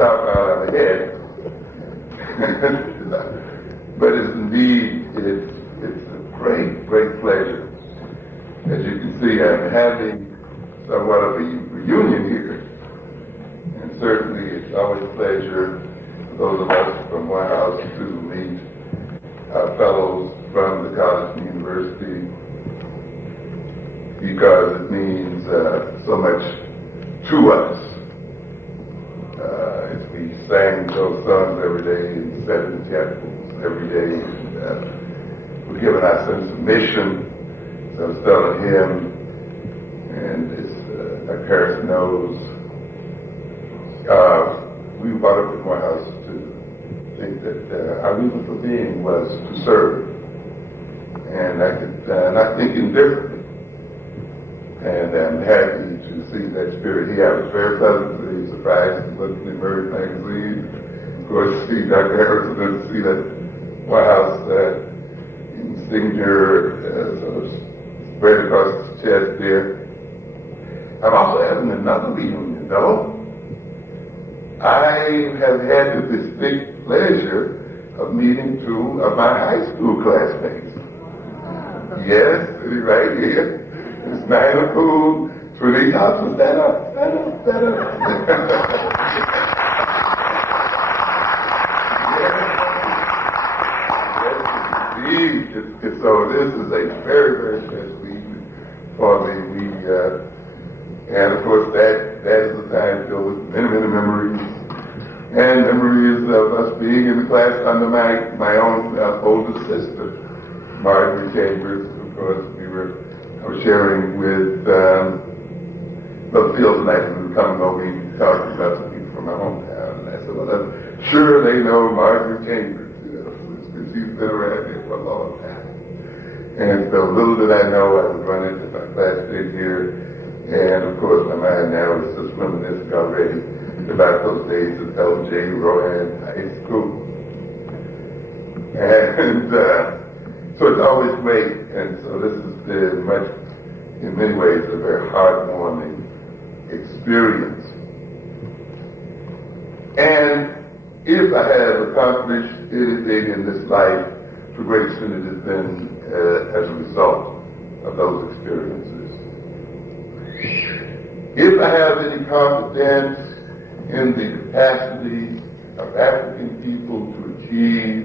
out of the head. But it's indeed, it's a great, great pleasure. As you can see, I'm having somewhat of a reunion here. And certainly it's always a pleasure for those of us from Morehouse to meet our fellows from the college and university, because it means so much to us. We sang those songs every day and said in chapels every day. And we're given our sense of mission. So it's telling him, and it's, like Harris knows, we were brought up in Morehouse to think that our reason for being was to serve. And I could not think indifferently. And I'm happy to see that spirit here. I was very pleasantly surprised to look in the Emerge magazine. Of course, see Dr. Harrison and see that Morehouse signature sort of spread across his chest there. I'm also having another reunion, though. I have had the distinct pleasure of meeting two of my high school classmates. Yes, right here. It's Nina Poole, Trudy Thompson. Stand up, stand up, stand up. Yes, indeed. So this is a very, very special evening for me. And of course that is a time filled with many, many memories. And memories of us being in the class under my own older sister, Marjorie Chambers. Of course, I was sharing with Brother Fields tonight when we were coming over, he talked about some people from my hometown. And I said, well, I'm sure they know Marjorie Chambers, because she's been around here for a long time. And so little did I know, I was running into my classmate here. And of course, my mind now is just reminiscing already about those days at L.J. Rowan High School. And so it's always great. And so this is much, in many ways, a very heartwarming experience. And if I have accomplished anything in this life, to a great extent it has been as a result of those experiences. If I have any confidence in the capacity of African people to achieve,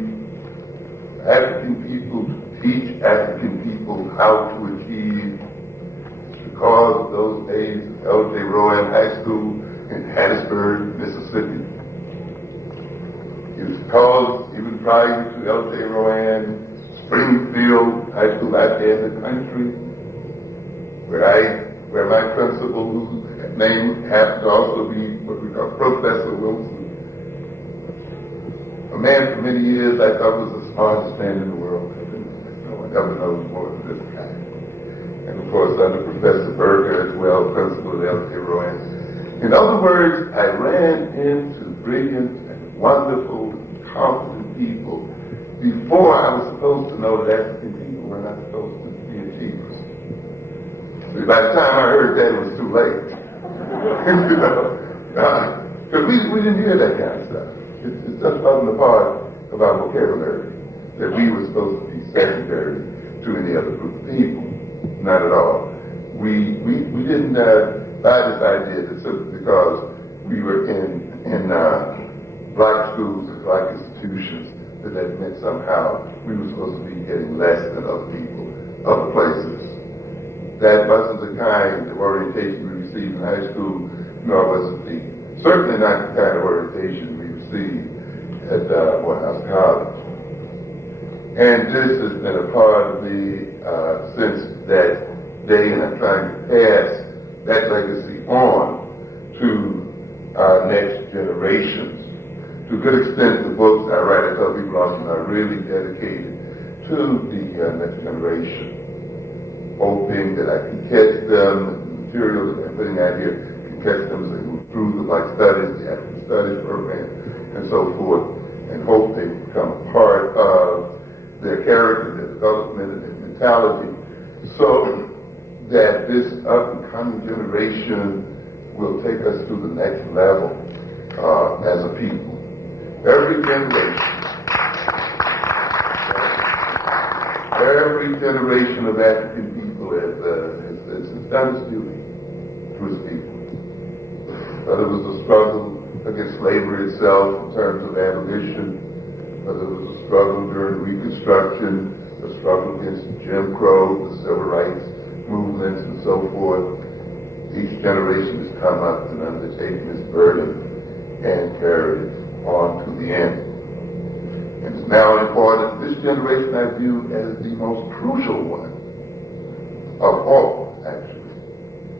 African people to teach African people how to achieve, because of those days of L.J. Rowan High School in Hattiesburg, Mississippi. It was called, even prior to L.J. Rowan, Springfield High School out there in the country, where my principal, whose name happens to also be what we call Professor Wilson, a man for many years I thought was the smartest man in the world. No one ever knows more than this guy. And of course, under Professor Berger as well, principal of L.J. Rowan. In other words, I ran into brilliant and wonderful, competent people before I was supposed to know that African people were not supposed to be achievers. So by the time I heard that, it was too late. Because we didn't hear that kind of stuff. It just wasn't a part of our vocabulary that we were supposed to be secondary to any other group of people. Not at all. We didn't buy this idea that simply because we were in black schools and black institutions that meant somehow we were supposed to be getting less than other people, other places. That wasn't the kind of orientation we received in high school, nor was it certainly not the kind of orientation we received at Morehouse College. And this has been a part of me since that day, and I'm trying to pass that legacy on to our next generations. To a good extent, the books I write, I tell people often, are really dedicated to the next generation, hoping that I can catch them, the materials that I'm putting out here, can catch them as they move through the like studies, the African Studies program, and so forth, and hope they become part of their character, their development, and their mentality, so that this up-and-coming generation will take us to the next level as a people. Every generation of African people has done its duty to its people. Whether it was a struggle against slavery itself in terms of abolition, whether it was a struggle during Reconstruction, a struggle against Jim Crow, the civil rights movements, and so forth. Each generation has come up and undertaken its burden and carried it on to the end. And it's now important. This generation I view as the most crucial one of all, actually.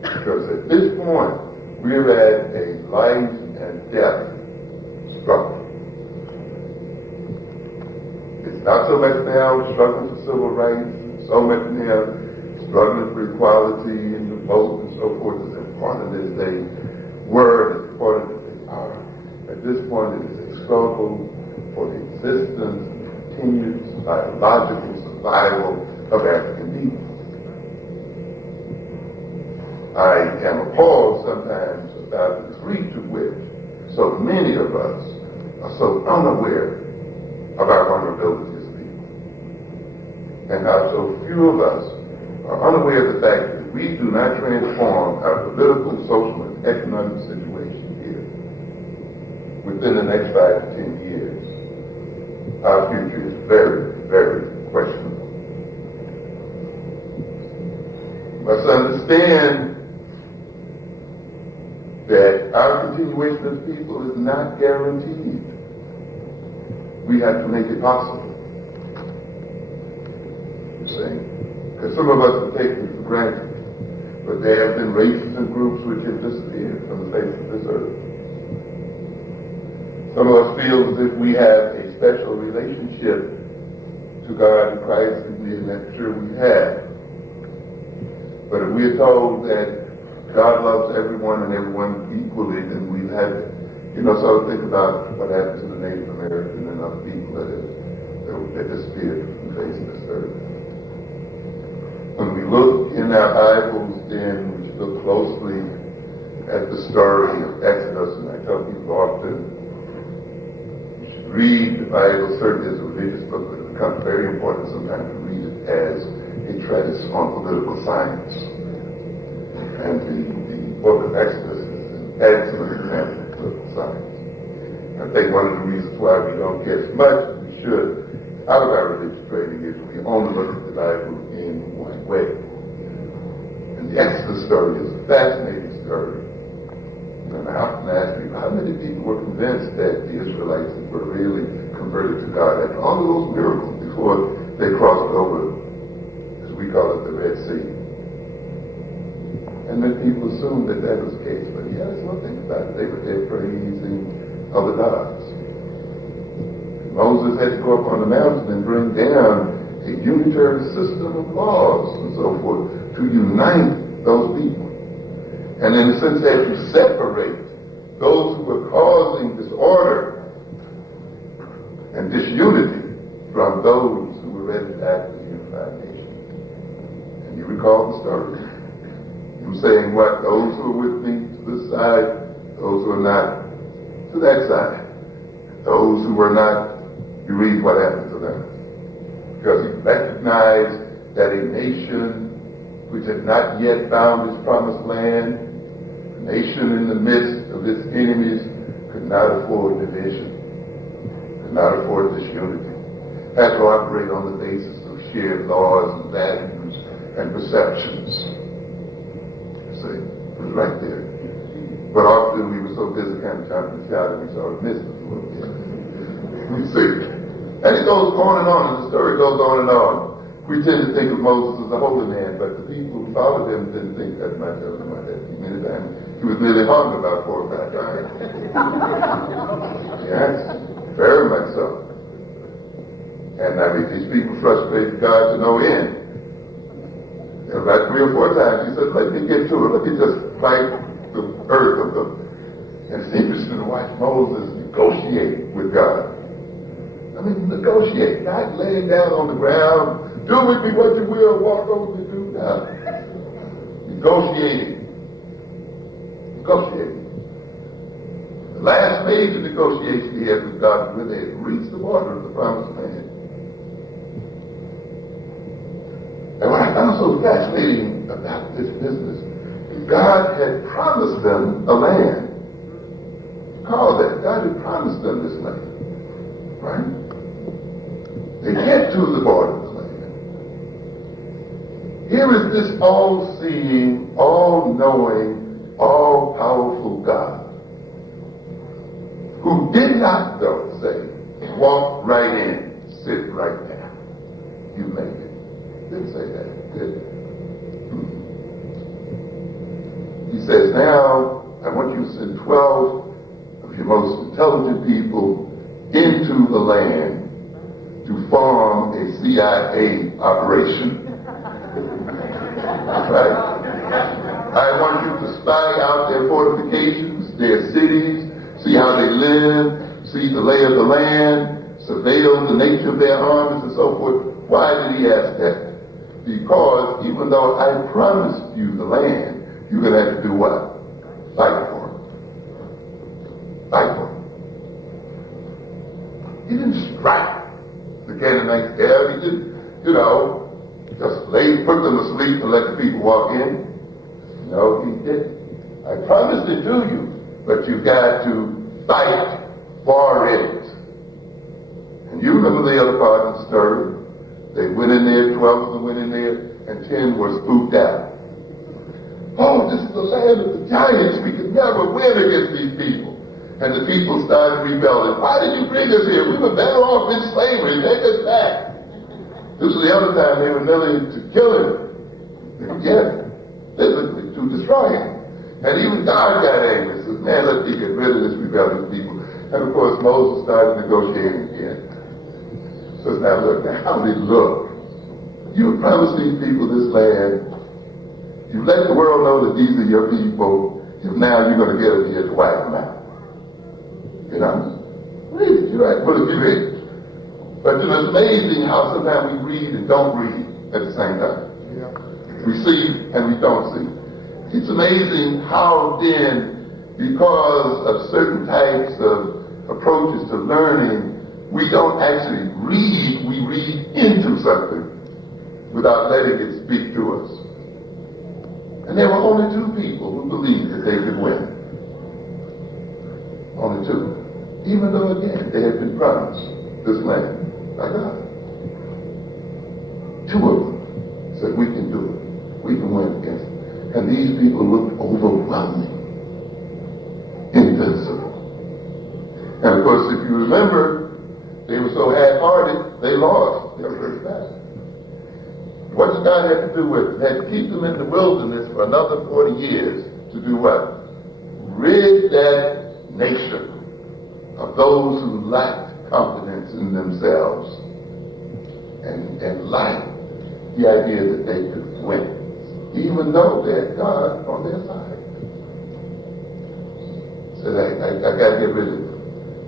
Because at this point, we're at a life and death struggle. It's not so much now struggling for civil rights, so much now struggling for equality and the vote and so forth, as important as they were, as important as they are. At this point, it is a struggle for the existence and continued biological survival of African people. I am appalled sometimes about the degree to which so many of us are so unaware of our vulnerability as people, and how so few of us are unaware of the fact that we do not transform our political, social, and economic situation here within the next 5 to 10 years. Our future is very, very questionable. We must understand that our continuation as people is not guaranteed. We have to make it possible. You see? Because some of us are taken for granted. But there have been races and groups which have disappeared from the face of this earth. Some of us feel as if we have a special relationship to God and Christ, and we're not sure we have. But if we're told that God loves everyone and everyone equally, then we have it. So think about what happened to the Native American and other people that disappeared from the face of this earth. When we look in our Bibles, then we should look closely at the story of Exodus, and I tell people often, you should read the Bible certainly as a religious book, but it becomes very important sometimes to read it as a treatise on political science. And the book of Exodus is an excellent example of political science. I think one of the reasons why we don't get as much as we should out of our religious training is we only look at the Bible in one way. And the Exodus story is a fascinating story. And I often ask people, how many people were convinced that the Israelites were really converted to God after all of those miracles before they crossed over, as we call it, the Red Sea? And then people assumed that that was the case. But yeah, there's one thing about it. They were there praising other gods. Moses had to go up on the mountain and bring down a unitary system of laws and so forth to unite those people. And in a sense, they had to separate those who were causing disorder and disunity from those who were ready to act as a unified nation. And you recall the story. I'm saying what? Those who are with me to this side, those who are not to that side. Those who were not, you read what happened to them. Because he recognized that a nation which had not yet found its promised land, a nation in the midst of its enemies, could not afford division, could not afford disunity, had to operate on the basis of shared laws and values and perceptions. See, it was right there. But often we were so busy kind of jumping the shot that we sort of missed it a little bit. You see? And it goes on, and the story goes on and on. We tend to think of Moses as a holy man, but the people who followed him didn't think that much of him. Many times he was nearly hung about 4 or 5 times. Yes, very much so. And I mean, these people frustrated God to no end. And about 3 or 4 times he said, let me get to it. Let me just fight the earth of them. And it's interesting to watch Moses negotiate with God. I mean, negotiate, not laying down on the ground, do with me what you will, walk over me, do now. Negotiating. The last major negotiation he had with God when they had reached the border of the promised land. And what I found so fascinating about this business, God had promised them a land. Call that. God had promised them this land. Right? They get to the border of the land. Here is this all-seeing, all-knowing, all-powerful God who did not, though, say, walk right in, sit right there. You make it. Didn't say that, did he? He says, now, I want you to send 12 of your most intelligent people into the land to form a CIA operation. Right? I want you to spy out their fortifications, their cities, see how they live, see the lay of the land, surveil the nature of their armies and so forth. Why did he ask that? Because even though I promised you the land, you're going to have to do what? Fight for it. Fight for it. He didn't strike the Canaanites there. He didn't, just put them asleep and let the people walk in. No, he didn't. I promised it to you, but you got to fight for it. And you remember the other part of the story. They went in there, 12 of them went in there, and 10 were spooked out. Oh, this is the land of the giants. We could never win against these people. And the people started rebelling. Why did you bring us here? We were better off in slavery. Take us back. This was the other time they were willing to kill him. Yes, physically, to destroy him. And even God got angry. He said, man, let's get rid of this rebellious people. And of course, Moses started negotiating again. Says, now look, you promised these people this land. You let the world know that these are your people. If now you're going to get them here to wipe them out. Read it. You're right. Well, if you read it. But it's amazing how sometimes we read and don't read at the same time. Yeah. We see and we don't see. It's amazing how then, because of certain types of approaches to learning, we don't actually read, we read into something without letting it speak to us. And there were only 2 people who believed that they could win. Only 2. Even though, again, they had been promised this land by God. 2 of them said, we can do it. We can win against it. And these people looked overwhelming. Invincible. And of course, if you remember, they were so half-hearted, they lost their first battle. What did God have to do with it? He had to keep them in the wilderness for another 40 years to do what? Rid that nation of those who lacked confidence in themselves and lacked the idea that they could win, even though they had God on their side. So I got to get rid of them.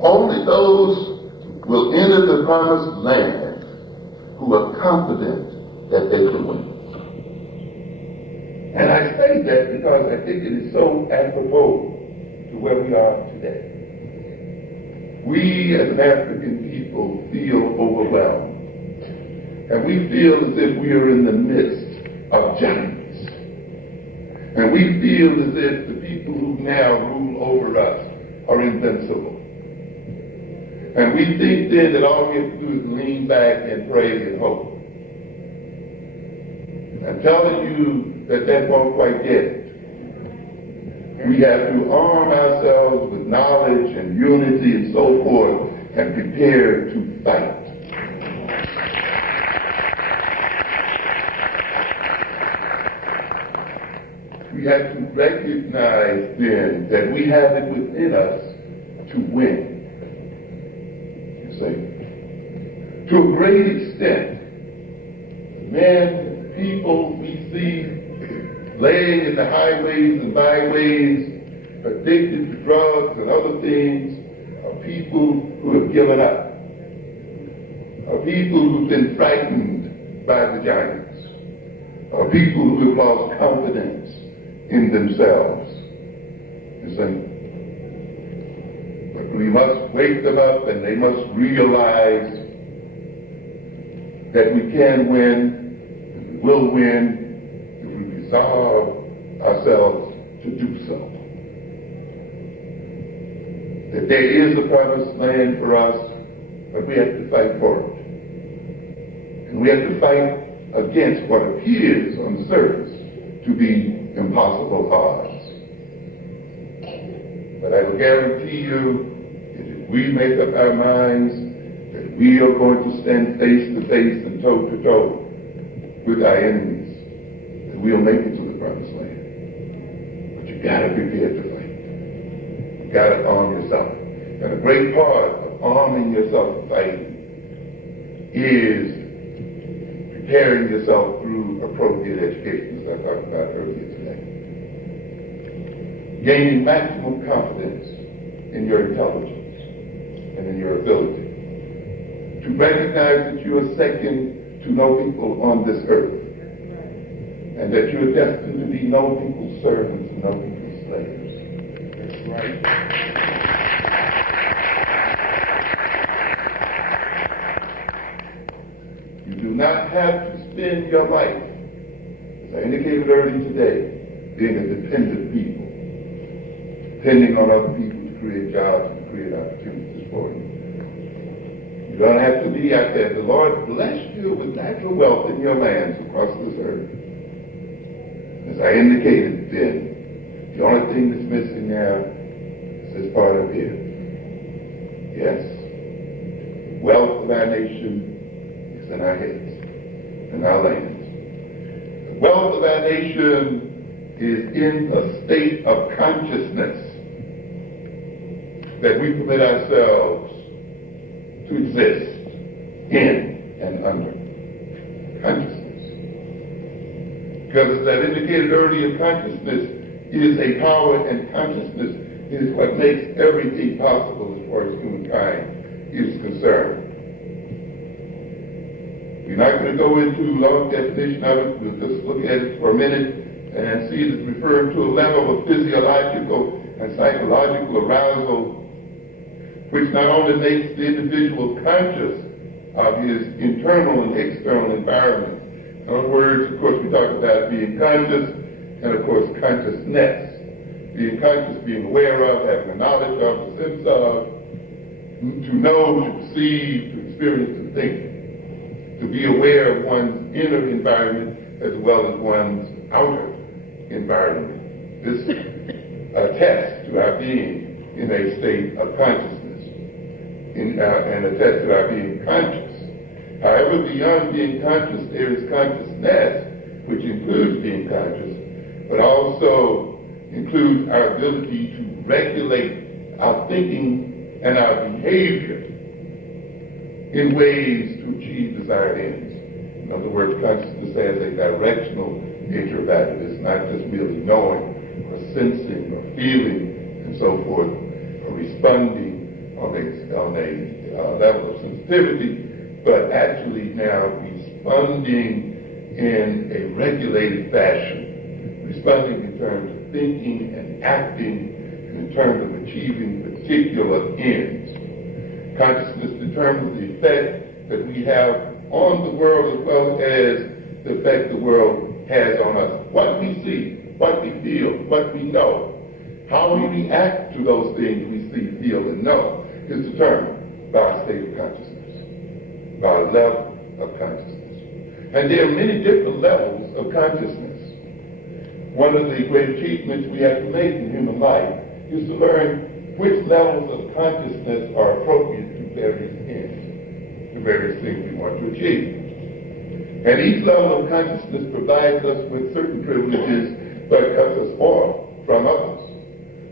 Only those will enter the promised land who are confident that they can win. And I say that because I think it is so apropos to where we are today. We as an African people feel overwhelmed. And we feel as if we are in the midst of giants. And we feel as if the people who now rule over us are invincible. And we think then that all we have to do is lean back and pray and hope. I'm telling you that won't quite get it. We have to arm ourselves with knowledge and unity and so forth and prepare to fight. We have to recognize then that we have it within us to win. To a great extent, men, people we see laying in the highways and byways, addicted to drugs and other things, are people who have given up, are people who've been frightened by the giants, are people who have lost confidence in themselves. You see? But we must wake them up, and they must realize that we can win, and we will win, if we resolve ourselves to do so. That there is a promised land for us, but we have to fight for it. And we have to fight against what appears on the surface to be impossible odds. But I will guarantee you that if we make up our minds that we are going to stand face to face and toe to toe with our enemies, that we'll make it to the promised land. But you gotta prepare to fight. You gotta arm yourself. And a great part of arming yourself to fight is preparing yourself through appropriate education, as I talked about earlier today. Gaining maximum confidence in your intelligence and in your ability. To recognize that you are second to no people on this earth. And that you are destined to be no people's servants and no people's slaves. That's right. You do not have to spend your life, as I indicated earlier today, being a dependent people, depending on other people to create jobs and to create opportunities for you. You don't have to be out there. The Lord blessed you with natural wealth in your lands across this earth. As I indicated then, the only thing that's missing now is this part of here. Yes, wealth of our nation is in our heads, in our lands. The wealth of our nation is in a state of consciousness that we permit ourselves to exist in and under. Consciousness. Because as I indicated earlier, consciousness is a power, and consciousness is what makes everything possible as far as humankind is concerned. We're not going to go into a long definition of it. We'll just look at it for a minute and see it referring to a level of physiological and psychological arousal which not only makes the individual conscious of his internal and external environment. In other words, of course, we talk about being conscious and, of course, consciousness. Being conscious, being aware of, having a knowledge of, a sense of, to know, to perceive, to experience, to think. To be aware of one's inner environment as well as one's outer environment. This attests to our being in a state of consciousness. And attest to our being conscious. However, beyond being conscious, there is consciousness, which includes being conscious, but also includes our ability to regulate our thinking and our behavior in ways to achieve desired ends. In other words, consciousness has a directional nature about it. It's not just merely knowing or sensing or feeling and so forth, or responding on a level of sensitivity, but actually now responding in a regulated fashion, responding in terms of thinking and acting, and in terms of achieving particular ends. Consciousness determines the effect that we have on the world as well as the effect the world has on us. What we see, what we feel, what we know, how we react to those things we see, feel, and know is determined by our state of consciousness, by our level of consciousness. And there are many different levels of consciousness. One of the great achievements we have to make in human life is to learn which levels of consciousness are appropriate to various ends, the various things we want to achieve. And each level of consciousness provides us with certain privileges, but cuts us off from others.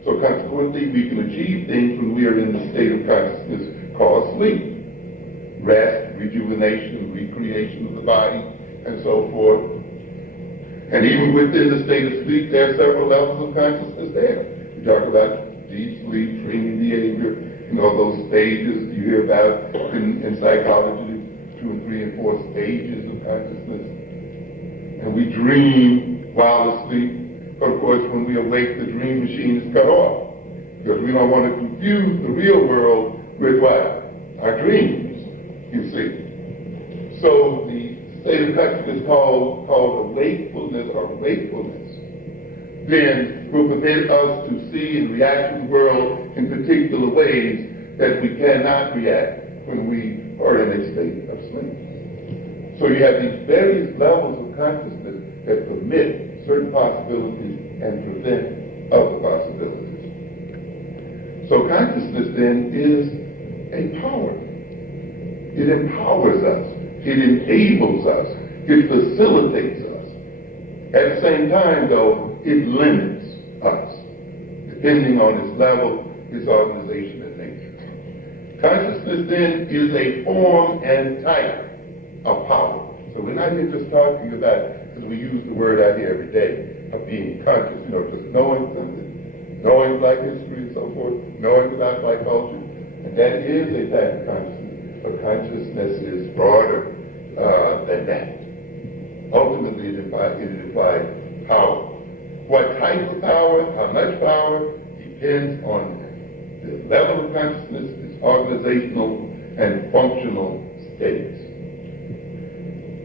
So consequently, we can achieve things when we are in the state of consciousness called sleep. Rest, rejuvenation, recreation of the body, and so forth. And even within the state of sleep, there are several levels of consciousness there. We talk about deep sleep, dreaming behavior, those stages you hear about in psychology, 2 and 3 and 4 stages of consciousness. And we dream while asleep. But of course, when we awake, the dream machine is cut off. Because we don't want to confuse the real world with what? Our dreams, you see. So the state of consciousness called awakefulness or wakefulness then will permit us to see and react to the world in particular ways that we cannot react when we are in a state of sleep. So you have these various levels of consciousness that permit certain possibilities and prevent other possibilities. So consciousness then is a power. It empowers us. It enables us. It facilitates us. At the same time, though, it limits us, depending on its level, its organization, and nature. Consciousness then is a form and type of power. So we're not here just talking about, because we use the word out here every day, of being conscious, just knowing something, knowing Black history and so forth, knowing about Black culture, and that is a type of consciousness. But consciousness is broader than that. Ultimately, it implies power. What type of power, how much power, depends on the level of consciousness, its organizational and functional states.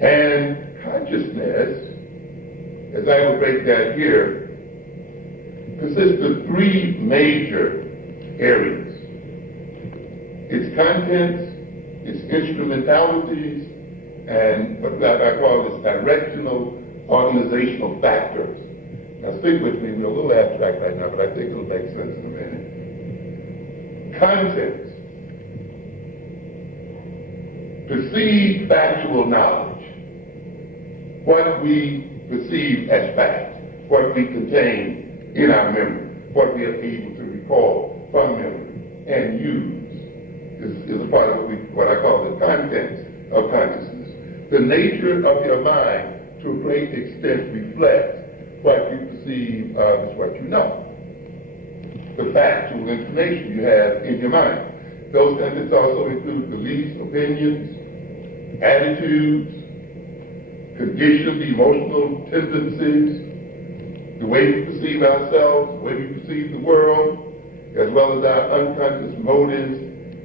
And consciousness, as I will break down here, consists of three major areas. Its contents, its instrumentalities, and what I call its directional organizational factors. Now stick with me, we're a little abstract right now, but I think it'll make sense in a minute. Contents. Perceived factual knowledge. What we perceive as fact. What we contain in our memory. What we are able to recall from memory and use is a part of what I call the contents of consciousness. The nature of your mind, to a great extent, reflects what you perceive is what you know. The factual information you have in your mind. Those contents also include beliefs, opinions, attitudes, conditioned emotional tendencies, the way we perceive ourselves, the way we perceive the world, as well as our unconscious motives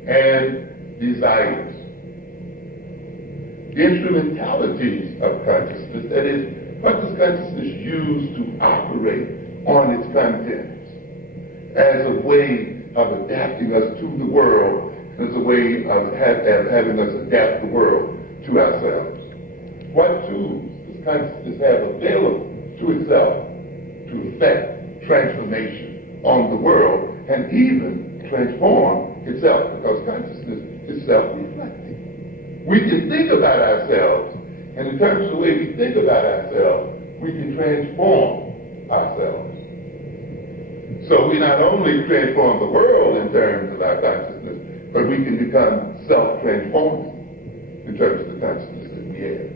and desires. The instrumentalities of consciousness, that is, what does consciousness use to operate on its contents as a way of adapting us to the world, as a way of having us adapt the world to ourselves? What tools does consciousness have available to itself to effect transformation on the world and even transform itself, because consciousness is self-reflecting. We can think about ourselves, and in terms of the way we think about ourselves, we can transform ourselves. So we not only transform the world in terms of our consciousness, but we can become self-transforming in terms of the consciousness that we have.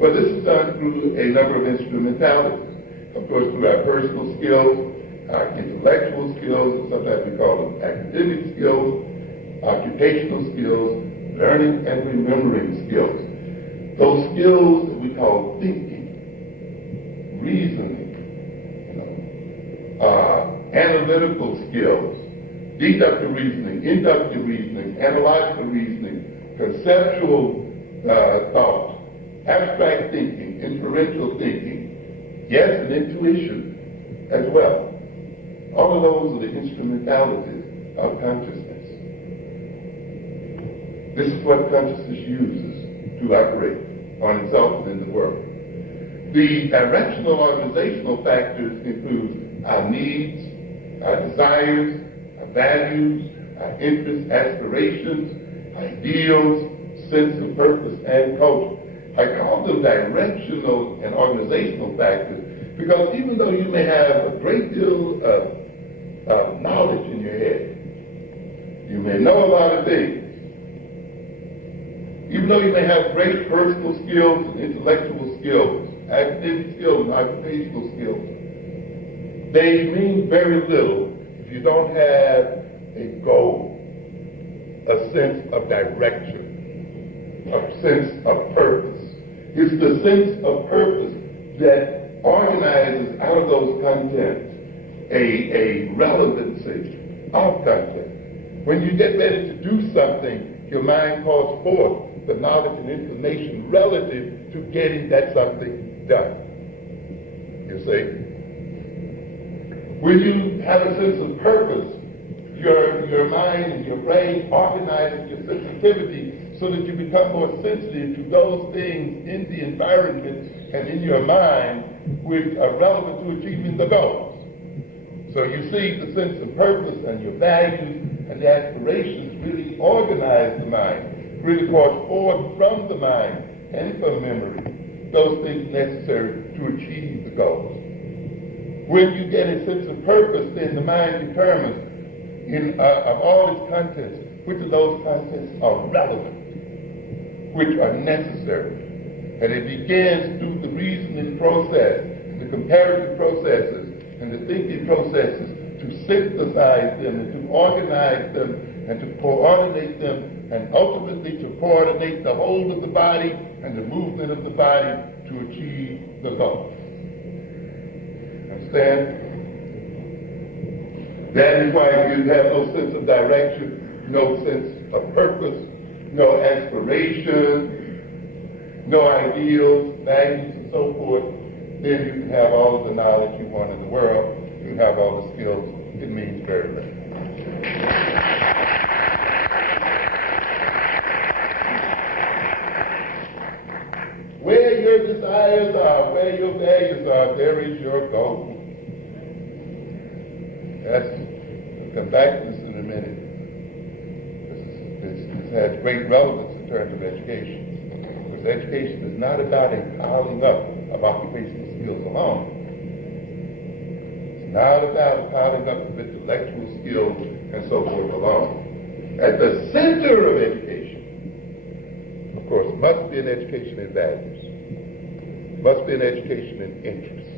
Well, this is done through a number of instrumentalities. Of course, through our personal skills, our intellectual skills, sometimes we call them academic skills, occupational skills, learning and remembering skills. Those skills that we call thinking, reasoning, analytical skills, deductive reasoning, inductive reasoning, analogical reasoning, conceptual thought, abstract thinking, inferential thinking, yes, and intuition as well. All of those are the instrumentalities of consciousness. This is what consciousness uses to operate on itself and in the world. The directional organizational factors include our needs, our desires, our values, our interests, aspirations, ideals, sense of purpose, and culture. I call them directional and organizational factors because even though you may have a great deal of knowledge in your head, you may know a lot of things, even though you may have great personal skills and intellectual skills, academic skills and occupational skills, they mean very little if you don't have a goal, a sense of direction, a sense of purpose. It's the sense of purpose that organizes out of those contents a relevancy of content. When you get ready to do something, your mind calls forth the knowledge and information relative to getting that something done. You see? When you have a sense of purpose, your mind and your brain organizes your sensitivity so that you become more sensitive to those things in the environment and in your mind which are relevant to achieving the goals. So you see, the sense of purpose and your values and the aspirations really organize the mind, really cause forth from the mind and from memory those things necessary to achieve the goals. When you get a sense of purpose, then the mind determines of all its contents, which of those contents are relevant, which are necessary. And it begins through the reasoning process, the comparative processes, and the thinking processes to synthesize them and to organize them and to coordinate them and ultimately to coordinate the whole of the body and the movement of the body to achieve the goal. Understand? That is why you have no sense of direction, no sense of purpose, no aspiration, no ideals, values, and so forth. Then you can have all of the knowledge you want in the world. You can have all the skills. It means very little. Where your desires are, where your values are, there is your goal. We'll come back to this in a minute. This has great relevance in terms of education. Because education is not about piling up of occupational skills alone. It's not about piling up of intellectual skills and so forth alone. At the center of education, of course, must be an education in values, must be an education in interests,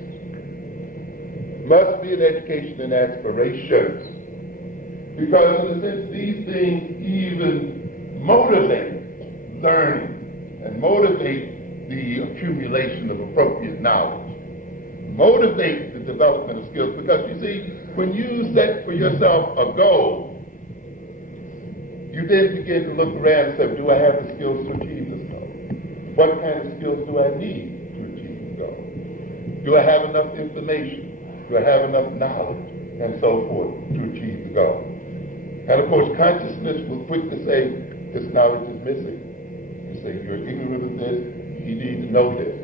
must be an education in aspirations. Because in a sense, these things even motivate learning and motivate the accumulation of appropriate knowledge, motivate the development of skills. Because you see, when you set for yourself a goal, you then begin to look around and say, do I have the skills to achieve this goal? What kind of skills do I need to achieve the goal? Do I have enough information? Do I have enough knowledge? And so forth to achieve the goal. And of course, consciousness will quick to say, this knowledge is missing. You say, you're ignorant of this, you need to know this.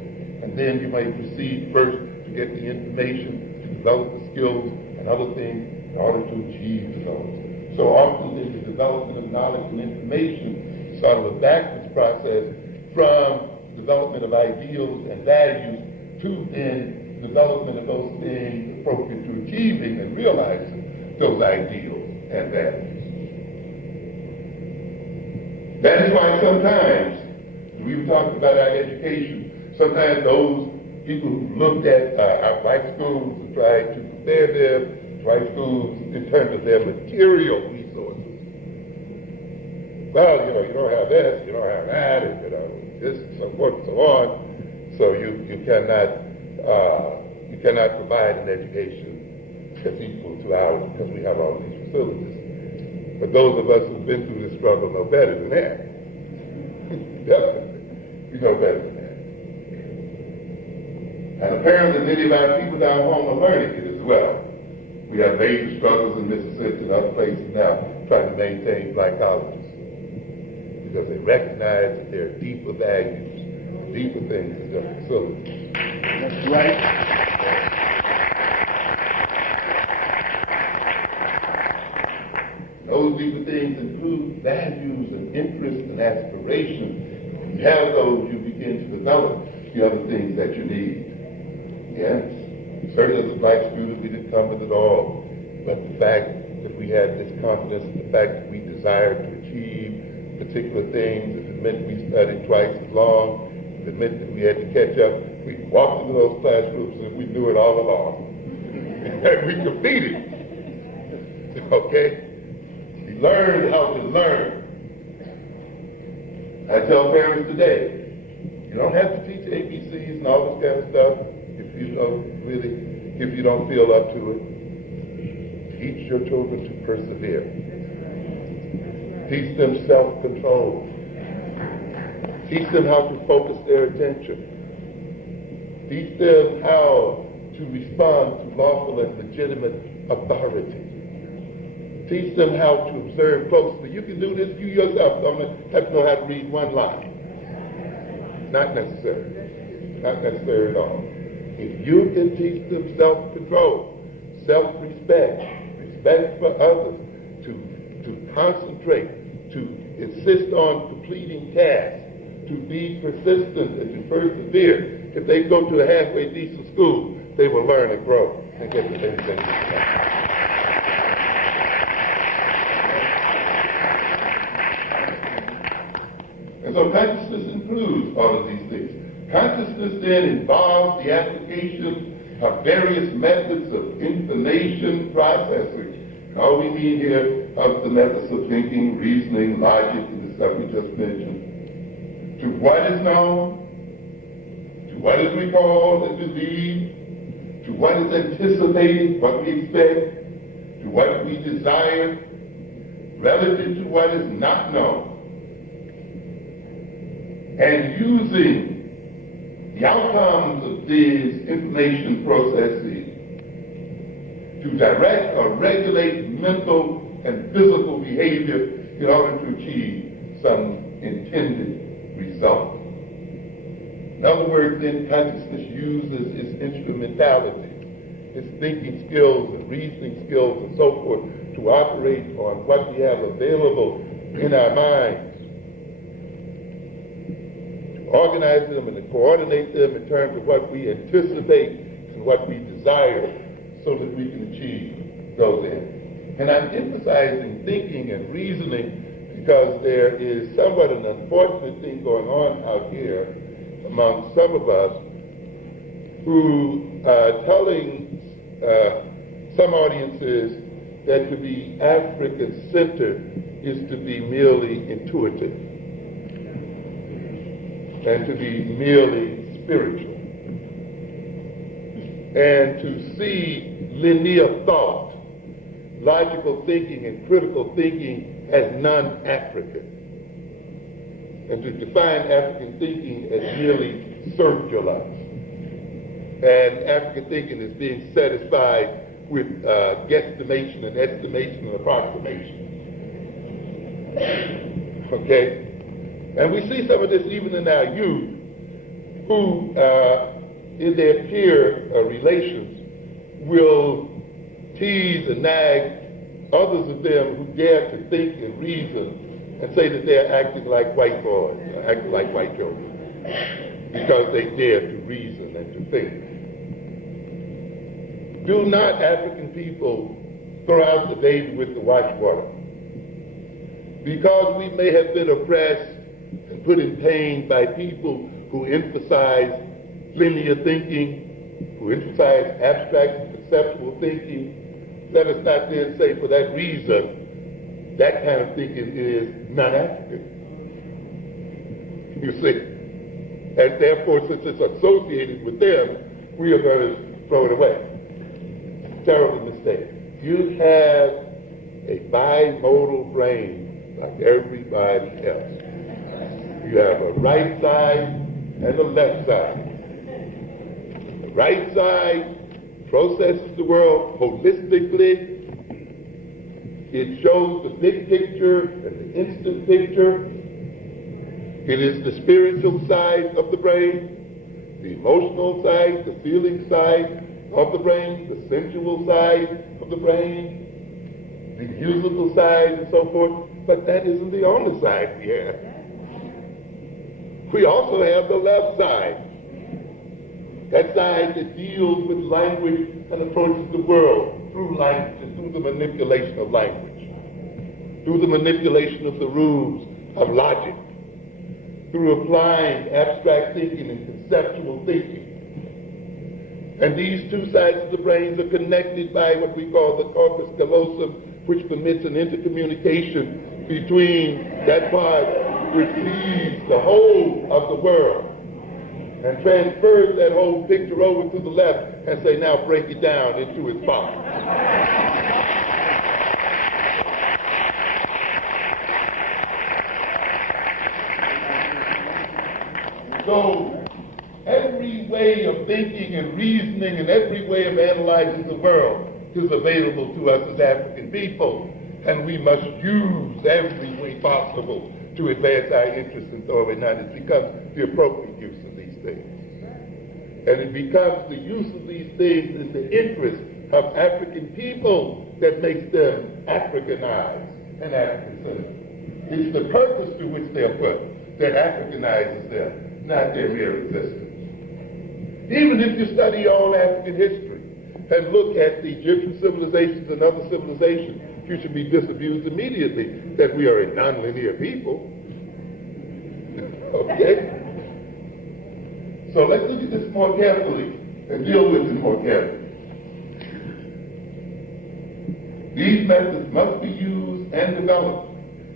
And then you might proceed first to get the information, to develop the skills and other things in order to achieve the goals. So often in the development of knowledge and information, it's sort of a backwards process from development of ideals and values to then development of those things appropriate to achieving and realizing those ideals and values. That is why sometimes, we were talking about our education, sometimes those people who looked at our white schools and tried to compare them, white schools in terms of their material resources. Well, you don't have this, you don't have that, and this, and so forth and so on. So you cannot provide an education that's equal to ours because we have all these facilities. But those of us who've been through this struggle know better than that. Definitely. We know better than that. And apparently many of our people down home are learning it as well. We have major struggles in Mississippi and other places now trying to maintain black colleges. Because they recognize that there are deeper values, deeper things in their facilities. That's right. Those deeper things include values and interests and aspirations. When you have those, you begin to develop the other things that you need. Yes, certainly as a black student, we didn't come with it all. But the fact that we had this confidence, the fact that we desired to achieve particular things, if it meant we studied twice as long, if it meant that we had to catch up, we walked into those classrooms and we knew it all along. And we competed. Okay? Learn how to learn. I tell parents today, you don't have to teach ABCs and all this kind of stuff if you don't feel up to it. Teach your children to persevere. Teach them self-control. Teach them how to focus their attention. Teach them how to respond to lawful and legitimate authority. Teach them how to observe closely. You can do this you yourself. Don't have to know how to read one line. Not necessary. Not necessary at all. If you can teach them self-control, self-respect, respect for others, to concentrate, to insist on completing tasks, to be persistent and to persevere. If they go to a halfway decent school, they will learn and grow and get the same thing. And so consciousness includes all of these things. Consciousness then involves the application of various methods of information processing. All we mean here are the methods of thinking, reasoning, logic, and the stuff we just mentioned. To what is known, to what is recalled and believed, to what is anticipated, what we expect, to what we desire, relative to what is not known. And using the outcomes of these information processes to direct or regulate mental and physical behavior in order to achieve some intended result. In other words, then consciousness uses its instrumentality, its thinking skills and reasoning skills and so forth to operate on what we have available in our minds, organize them and to coordinate them in terms of what we anticipate and what we desire so that we can achieve those ends. And I'm emphasizing thinking and reasoning because there is somewhat an unfortunate thing going on out here among some of us who are telling some audiences that to be African-centered is to be merely intuitive and to be merely spiritual, and to see linear thought, logical thinking and critical thinking as non-African, and to define African thinking as merely circular, and African thinking as being satisfied with guesstimation and estimation and approximation. Okay? And we see some of this even in our youth, who in their peer relations will tease and nag others of them who dare to think and reason and say that they're acting like white boys, acting like white children, because they dare to reason and to think. Do not, African people, throw out the baby with the water. Because we may have been oppressed and put in pain by people who emphasize linear thinking, who emphasize abstract and conceptual thinking, let us not then say for that reason that kind of thinking is non-African. You see? And therefore, since it's associated with them, we are going to throw it away. Terrible mistake. You have a bimodal brain like everybody else. You have a right side and a left side. The right side processes the world holistically. It shows the big picture and the instant picture. It is the spiritual side of the brain, the emotional side, the feeling side of the brain, the sensual side of the brain, the musical side, and so forth. But that isn't the only side we have. We also have the left side. That side that deals with language and approaches the world through language and through the manipulation of language, through the manipulation of the rules of logic, through applying abstract thinking and conceptual thinking. And these two sides of the brain are connected by what we call the corpus callosum, which permits an intercommunication between that part which sees the whole of the world and transfers that whole picture over to the left and say, now break it down into its parts. So every way of thinking and reasoning and every way of analyzing the world is available to us as African people, and we must use every way possible to advance our interests and so on. And it becomes the appropriate use of these things. And it becomes the use of these things in the interest of African people that makes them Africanized and African-centered. It's the purpose to which they're put that Africanizes them, not their mere existence. Even if you study all African history and look at the Egyptian civilizations and other civilizations, you should be disabused immediately that we are a nonlinear people. Okay? So let's look at this more carefully and deal with it more carefully. These methods must be used and developed.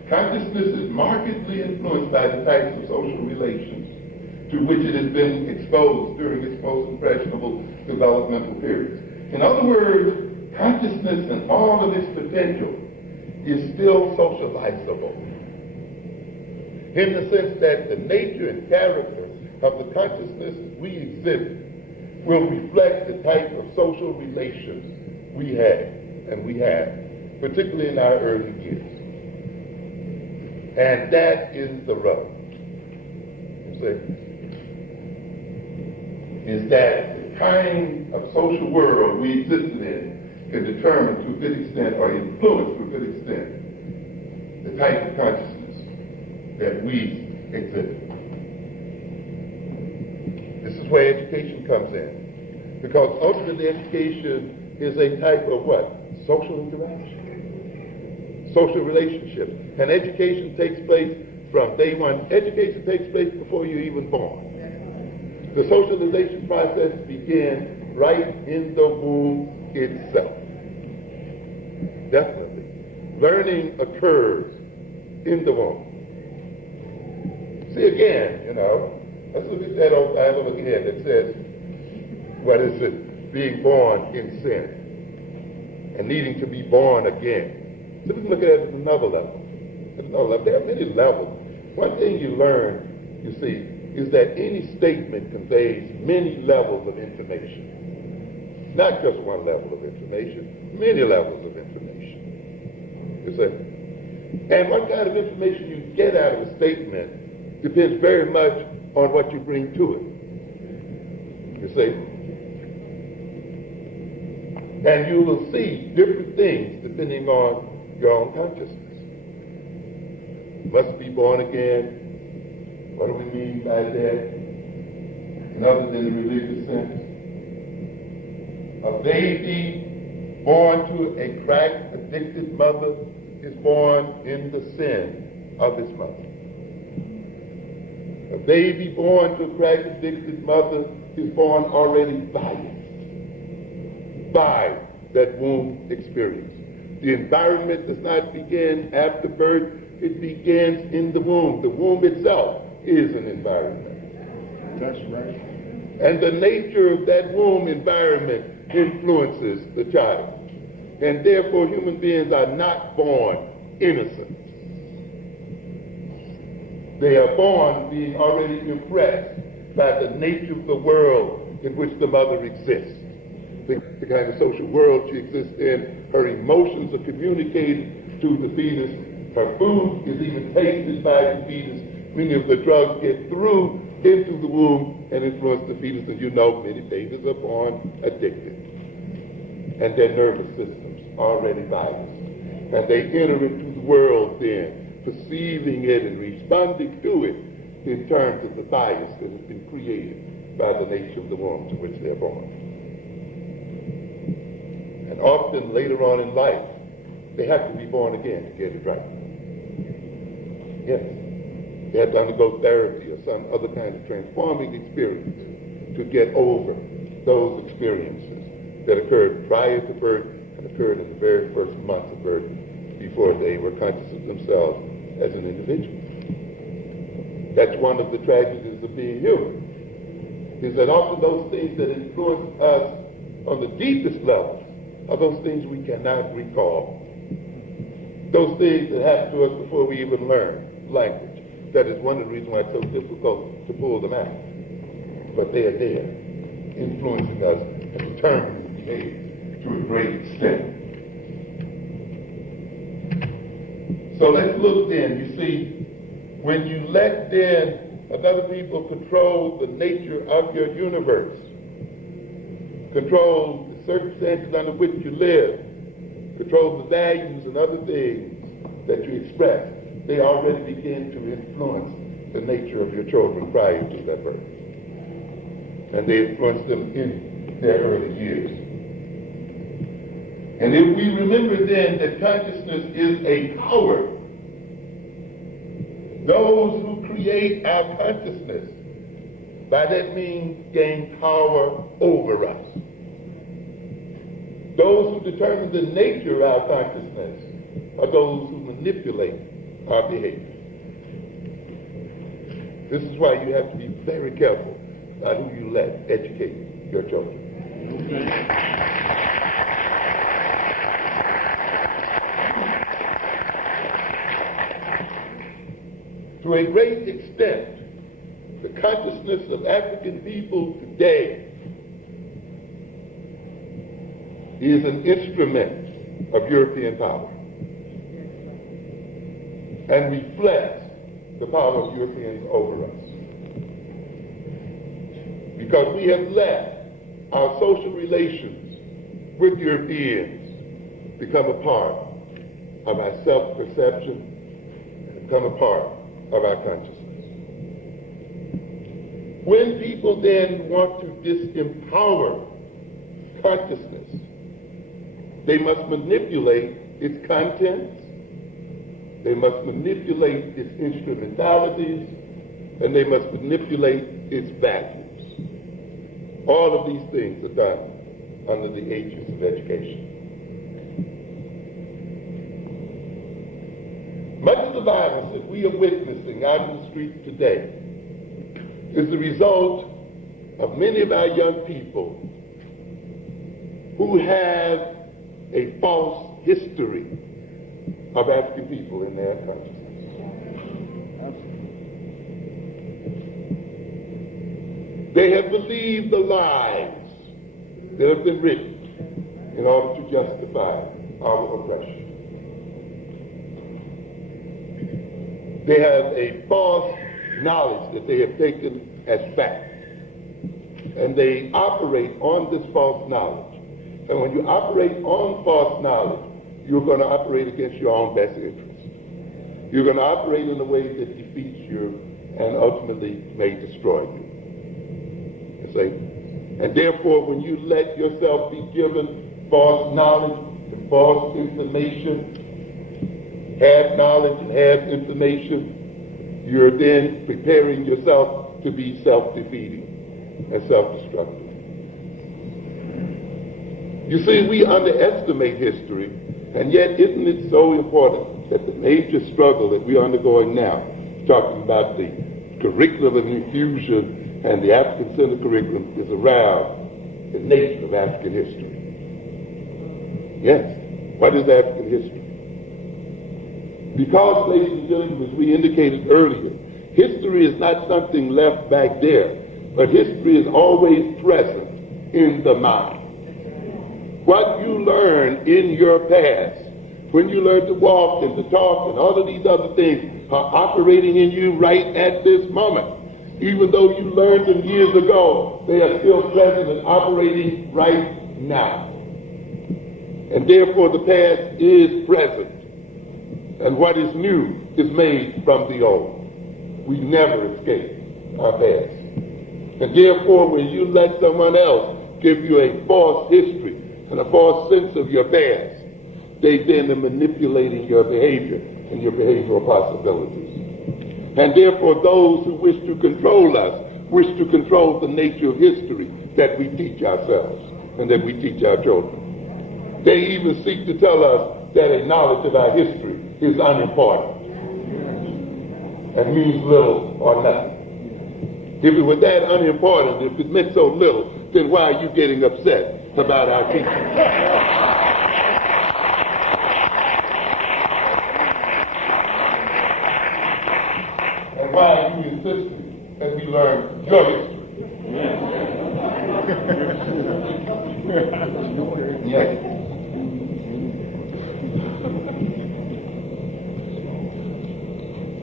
Consciousness is markedly influenced by the types of social relations to which it has been exposed during its most impressionable developmental periods. In other words, consciousness and all of its potential is still socializable, in the sense that the nature and character of the consciousness we exhibit will reflect the type of social relations we had and we have, particularly in our early years. And that is the rub. You see? Is that the kind of social world we existed in can determine to a good extent or influence to a good extent the type of consciousness that we exhibit. This is where education comes in. Because ultimately education is a type of what? Social interaction. Social relationships. And education takes place from day one. Education takes place before you're even born. The socialization process begins right in the womb itself. Definitely. Learning occurs in the womb. See again, let's look at that old Bible again that says, what is it? Being born in sin and needing to be born again. So let's look at it at another level. There are many levels. One thing you learn, you see, is that any statement conveys many levels of information. Not just one level of information, many levels of information. You see? And what kind of information you get out of a statement depends very much on what you bring to it. You see? And you will see different things depending on your own consciousness. Must be born again. What do we mean by that? In other than the religious sense. A baby born to a crack-addicted mother is born in the sin of his mother. A baby born to a crack-addicted mother is born already biased by that womb experience. The environment does not begin after birth, it begins in the womb. The womb itself is an environment. That's right. And the nature of that womb environment influences the child. And therefore human beings are not born innocent. They are born being already impressed by the nature of the world in which the mother exists. The kind of social world she exists in, her emotions are communicated to the fetus, her food is even tasted by the fetus. Many of the drugs get through into the womb and influence the fetus, and many babies are born addicted. And their nervous systems already biased. And they enter into the world then, perceiving it and responding to it in terms of the bias that has been created by the nature of the womb to which they're born. And often later on in life, they have to be born again to get it right. Yes. They have to undergo therapy or some other kind of transforming experience to get over those experiences that occurred prior to birth and occurred in the very first months of birth before they were conscious of themselves as an individual. That's one of the tragedies of being human, is that often those things that influence us on the deepest level are those things we cannot recall. Those things that happened to us before we even learned language. That is one of the reasons why it's so difficult to pull them out. But they are there, influencing us and determining behavior to a great extent. So let's look then. You see, when you let then other people control the nature of your universe, control the circumstances under which you live, control the values and other things that you express, they already begin to influence the nature of your children prior to their birth. And they influence them in their early years. And if we remember then that consciousness is a power, those who create our consciousness, by that means gain power over us. Those who determine the nature of our consciousness are those who manipulate our behavior. This is why you have to be very careful about who you let educate your children. To a great extent, the consciousness of African people today is an instrument of European power and reflects the power of Europeans over us. Because we have let our social relations with Europeans become a part of our self-perception and become a part of our consciousness. When people then want to disempower consciousness, they must manipulate its contents, they must manipulate its instrumentalities, and they must manipulate its values. All of these things are done under the aegis of education. Much of the violence that we are witnessing out in the streets today is the result of many of our young people who have a false history of African people in their consciousness. They have believed the lies that have been written in order to justify our oppression. They have a false knowledge that they have taken as fact. And they operate on this false knowledge. And when you operate on false knowledge, you're going to operate against your own best interests. You're going to operate in a way that defeats you and ultimately may destroy you. You see? And therefore, when you let yourself be given false knowledge and false information, half knowledge and half information, you're then preparing yourself to be self-defeating and self-destructive. You see, we underestimate history, and yet isn't it so important that the major struggle that we're undergoing now, talking about the curriculum of infusion and the African-centered curriculum, is around the nature of African history. Yes, what is African history? Because, ladies and gentlemen, as we indicated earlier, history is not something left back there, but history is always present in the mind. What you learn in your past, when you learn to walk and to talk and all of these other things, are operating in you right at this moment. Even though you learned them years ago, they are still present and operating right now. And therefore the past is present. And what is new is made from the old. We never escape our past. And therefore, when you let someone else give you a false history and a false sense of your past, they then are manipulating your behavior and your behavioral possibilities. And therefore, those who wish to control us wish to control the nature of history that we teach ourselves and that we teach our children. They even seek to tell us that a knowledge of our history is unimportant and means little or nothing. If it was that unimportant, if it meant so little, then why are you getting upset about our teaching? And why you insisted that we learn your history. Yes.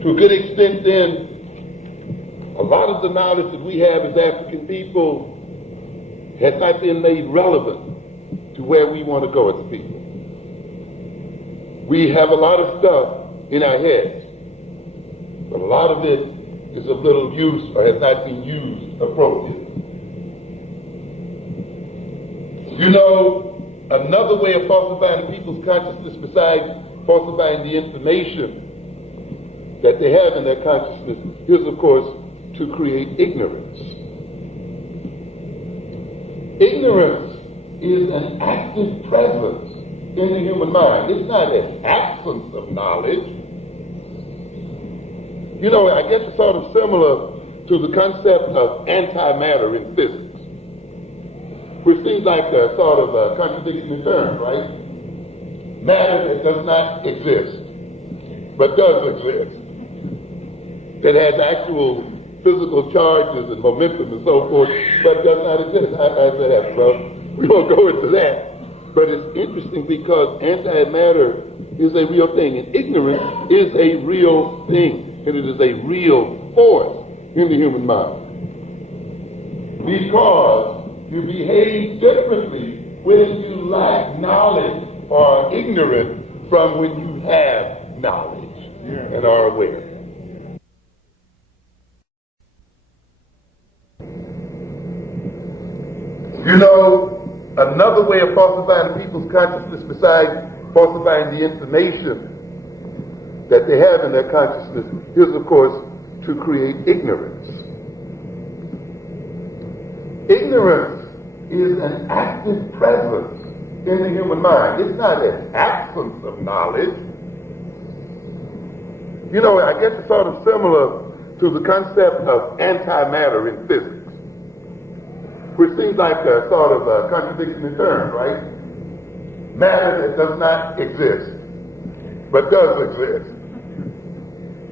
To a good extent, then, a lot of the knowledge that we have as African people has not been made relevant to where we want to go as a people. We have a lot of stuff in our heads, but a lot of it is of little use or has not been used appropriately. You know, another way of falsifying people's consciousness besides falsifying the information that they have in their consciousness is, of course, to create ignorance. Ignorance is an active presence in the human mind. It's not an absence of knowledge. You know, I guess it's sort of similar to the concept of antimatter in physics, which seems like a sort of a contradictory term, right? Matter that does not exist, but does exist. It has actual physical charges and momentum and so forth, but does not exist. I said that, bro. We won't go into that. But it's interesting because antimatter is a real thing, and ignorance is a real thing, and it is a real force in the human mind. Because you behave differently when you lack knowledge or are ignorant from when you have knowledge and are aware. You know, another way of falsifying people's consciousness besides falsifying the information that they have in their consciousness is, of course, to create ignorance. Ignorance is an active presence in the human mind. It's not an absence of knowledge. You know, I guess it's sort of similar to the concept of antimatter in physics, which seems like a sort of a contradictory term, right? Matter that does not exist, but does exist.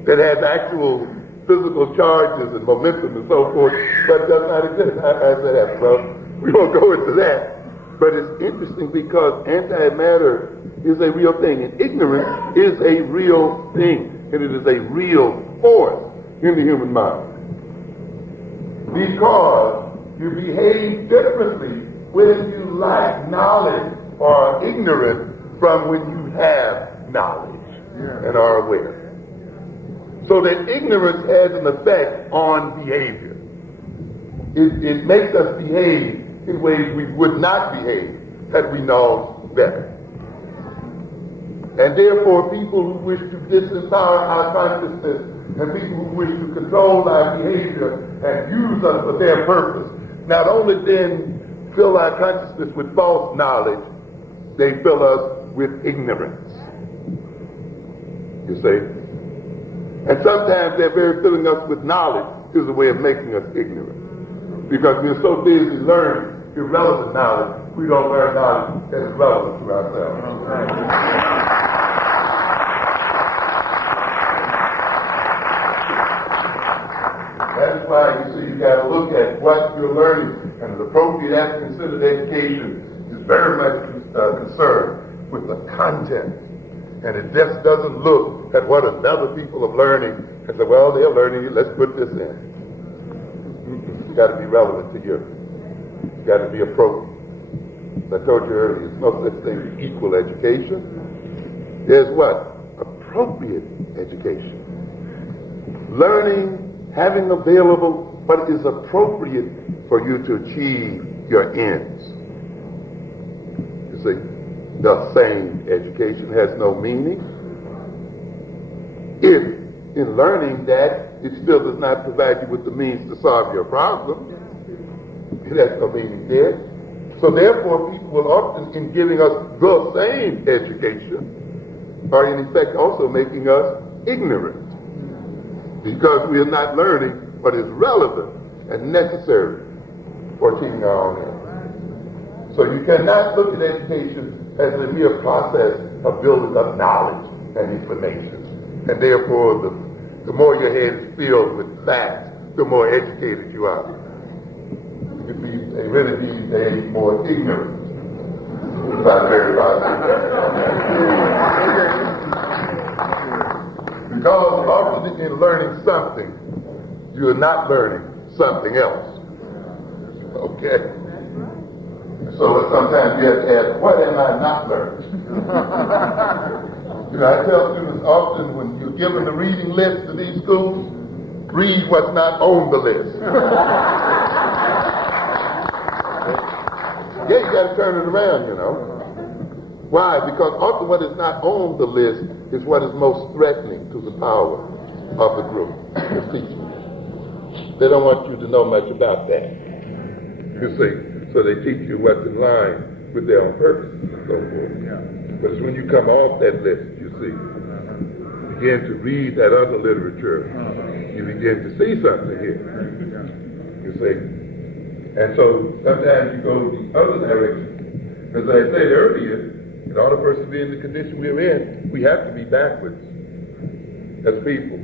That has actual physical charges and momentum and so forth, but does not exist. I said that, well, we won't go into that. But it's interesting because antimatter is a real thing, and ignorance is a real thing, and it is a real force in the human mind. Because you behave differently when you lack knowledge or are ignorant from when you have knowledge and are aware. So that ignorance has an effect on behavior. It makes us behave in ways we would not behave had we known better. And therefore, people who wish to disempower our consciousness and people who wish to control our behavior and use us for their purpose, not only then fill our consciousness with false knowledge, they fill us with ignorance. You see? And sometimes their very filling us with knowledge is a way of making us ignorant. Because we're so busy learning irrelevant knowledge, we don't learn knowledge that is relevant to ourselves. That's why you see you got to look at what you're learning, and an appropriate African-centered education is very much concerned with the content. And it just doesn't look at what another people are learning and say, well, they're learning it, let's put this in. It's got to be relevant to you. It's got to be appropriate. As I told you earlier, there's no such thing as equal education. There's what? Appropriate education. Learning, having available what is appropriate for you to achieve your ends. You see? The same education has no meaning if, in learning that, it still does not provide you with the means to solve your problem. It has no meaning there. So therefore, people will often, in giving us the same education, are in effect also making us ignorant, because we are not learning what is relevant and necessary for achieving our own ends. So you cannot look at education as a mere process of building up knowledge and information. And therefore, the more your head is filled with facts, the more educated you are. You could be really these days more ignorant. It's not very possible. Because often in learning something, you're not learning something else. Okay? So sometimes you have to ask, what am I not learning? I tell students often when you're given the reading list to these schools, read what's not on the list. Yeah, you got to turn it around, Why? Because often what is not on the list is what is most threatening to the power of the group, the teachers. They don't want you to know much about that. You see, so they teach you what's in line with their own purpose and so forth. But it's when you come off that list, you see, begin to read that other literature, you begin to see something here. You see? And so sometimes you go the other direction. As I said earlier, in order for us to be in the condition we're in, we have to be backwards as people.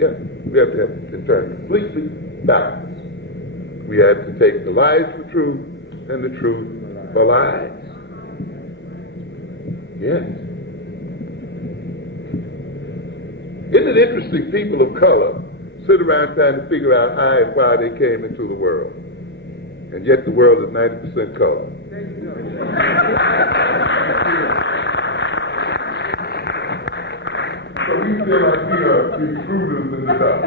Yeah, we have to turn completely backwards. We have to take the lies for truth and the truth for lies. Yes. Isn't it interesting people of color sit around trying to figure out how and why they came into the world? And yet the world is 90% color. So we feel like we are intruders in the dark.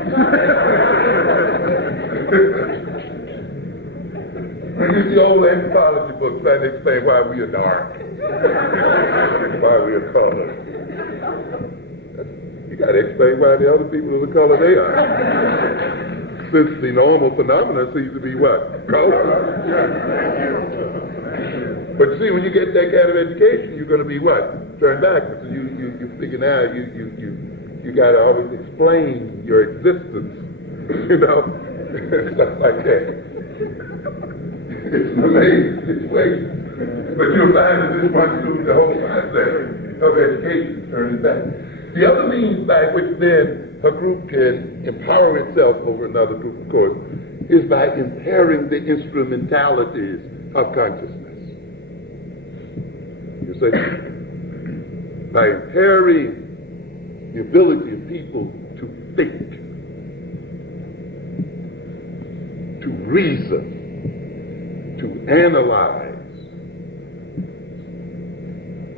When you see old anthropology books trying to explain why we are dark, why we are colored. You got to explain why the other people are the color they are. Since the normal phenomena seems to be what? Color. But you see, when you get that kind of education, you're going to be what? Turned backwards. So you figure now you got to always explain your existence, stuff like that. It's an amazing situation. But you'll find that this runs through the whole concept of education, turning back. The other means by which then a group can empower itself over another group, of course, is by impairing the instrumentalities of consciousness. You see? By impairing the ability of people to think, to reason, to analyze,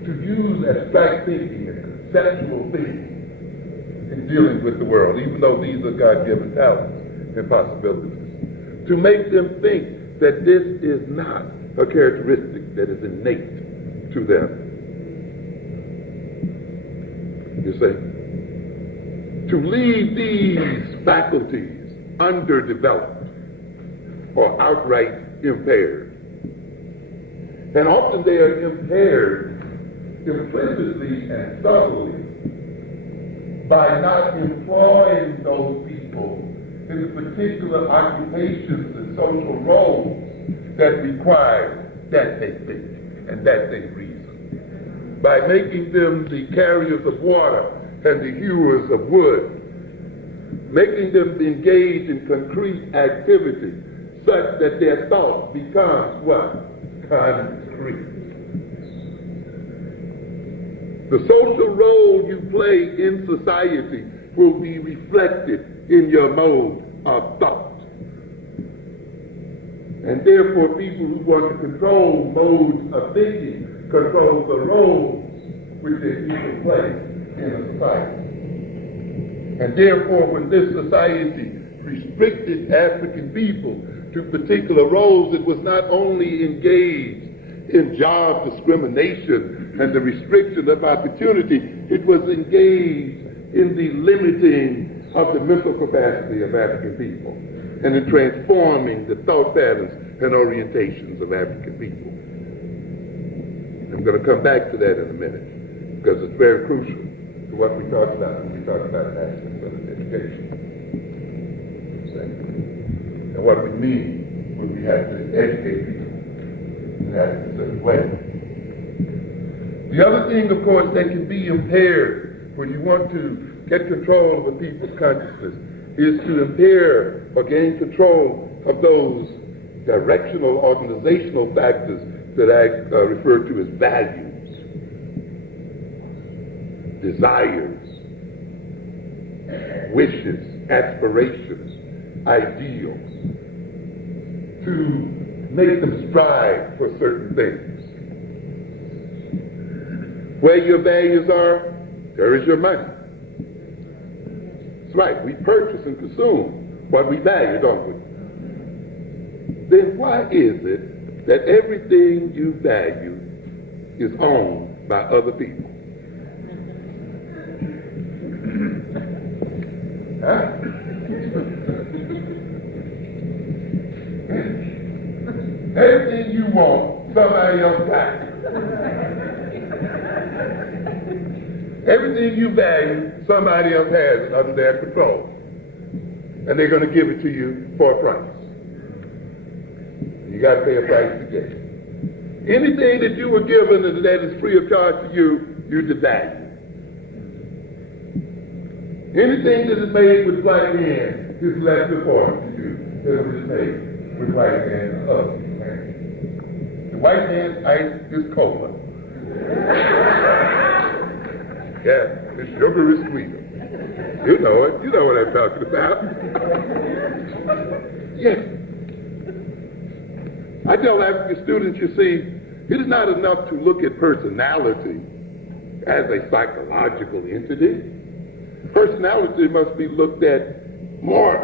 to use abstract thinking and conceptual thinking in dealing with the world, even though these are God-given talents and possibilities, to make them think that this is not a characteristic that is innate to them. You see? To leave these faculties underdeveloped or outright impaired. And often they are impaired implicitly and subtly by not employing those people in the particular occupations and social roles that require that they think and that they reason. By making them the carriers of water and the hewers of wood, making them engage in concrete activity such that their thought becomes what? Concrete. The social role you play in society will be reflected in your mode of thought. And therefore people who want to control modes of thinking control the roles which they people play in a society. And therefore when this society restricted African people to particular roles, it was not only engaged in job discrimination and the restriction of opportunity, it was engaged in the limiting of the mental capacity of African people and in transforming the thought patterns and orientations of African people. I'm going to come back to that in a minute because it's very crucial to what we talk about when we talk about aspects of education. And what we mean when we have to educate people in that specific way. The other thing, of course, that can be impaired when you want to get control of a people's consciousness is to impair or gain control of those directional organizational factors that I refer to as values, desires, wishes, aspirations, ideals, to make them strive for certain things. Where your values are, there is your money. That's right, we purchase and consume what we value, don't we? Then why is it that everything you value is owned by other people? Huh? Everything you want, somebody else got. Everything you value, somebody else has it under their control. And they're going to give it to you for a price. You got to pay a price to get it. Anything that you were given and that is free of charge to you, you devalue. Anything that is made with white hands is less important to you than what is made with white hands of other people's hands. The white man's ice is cola. Yeah, the sugar is sweeter. You know it. You know what I'm talking about. Yes. I tell African students, you see, it is not enough to look at personality as a psychological entity. Personality must be looked at more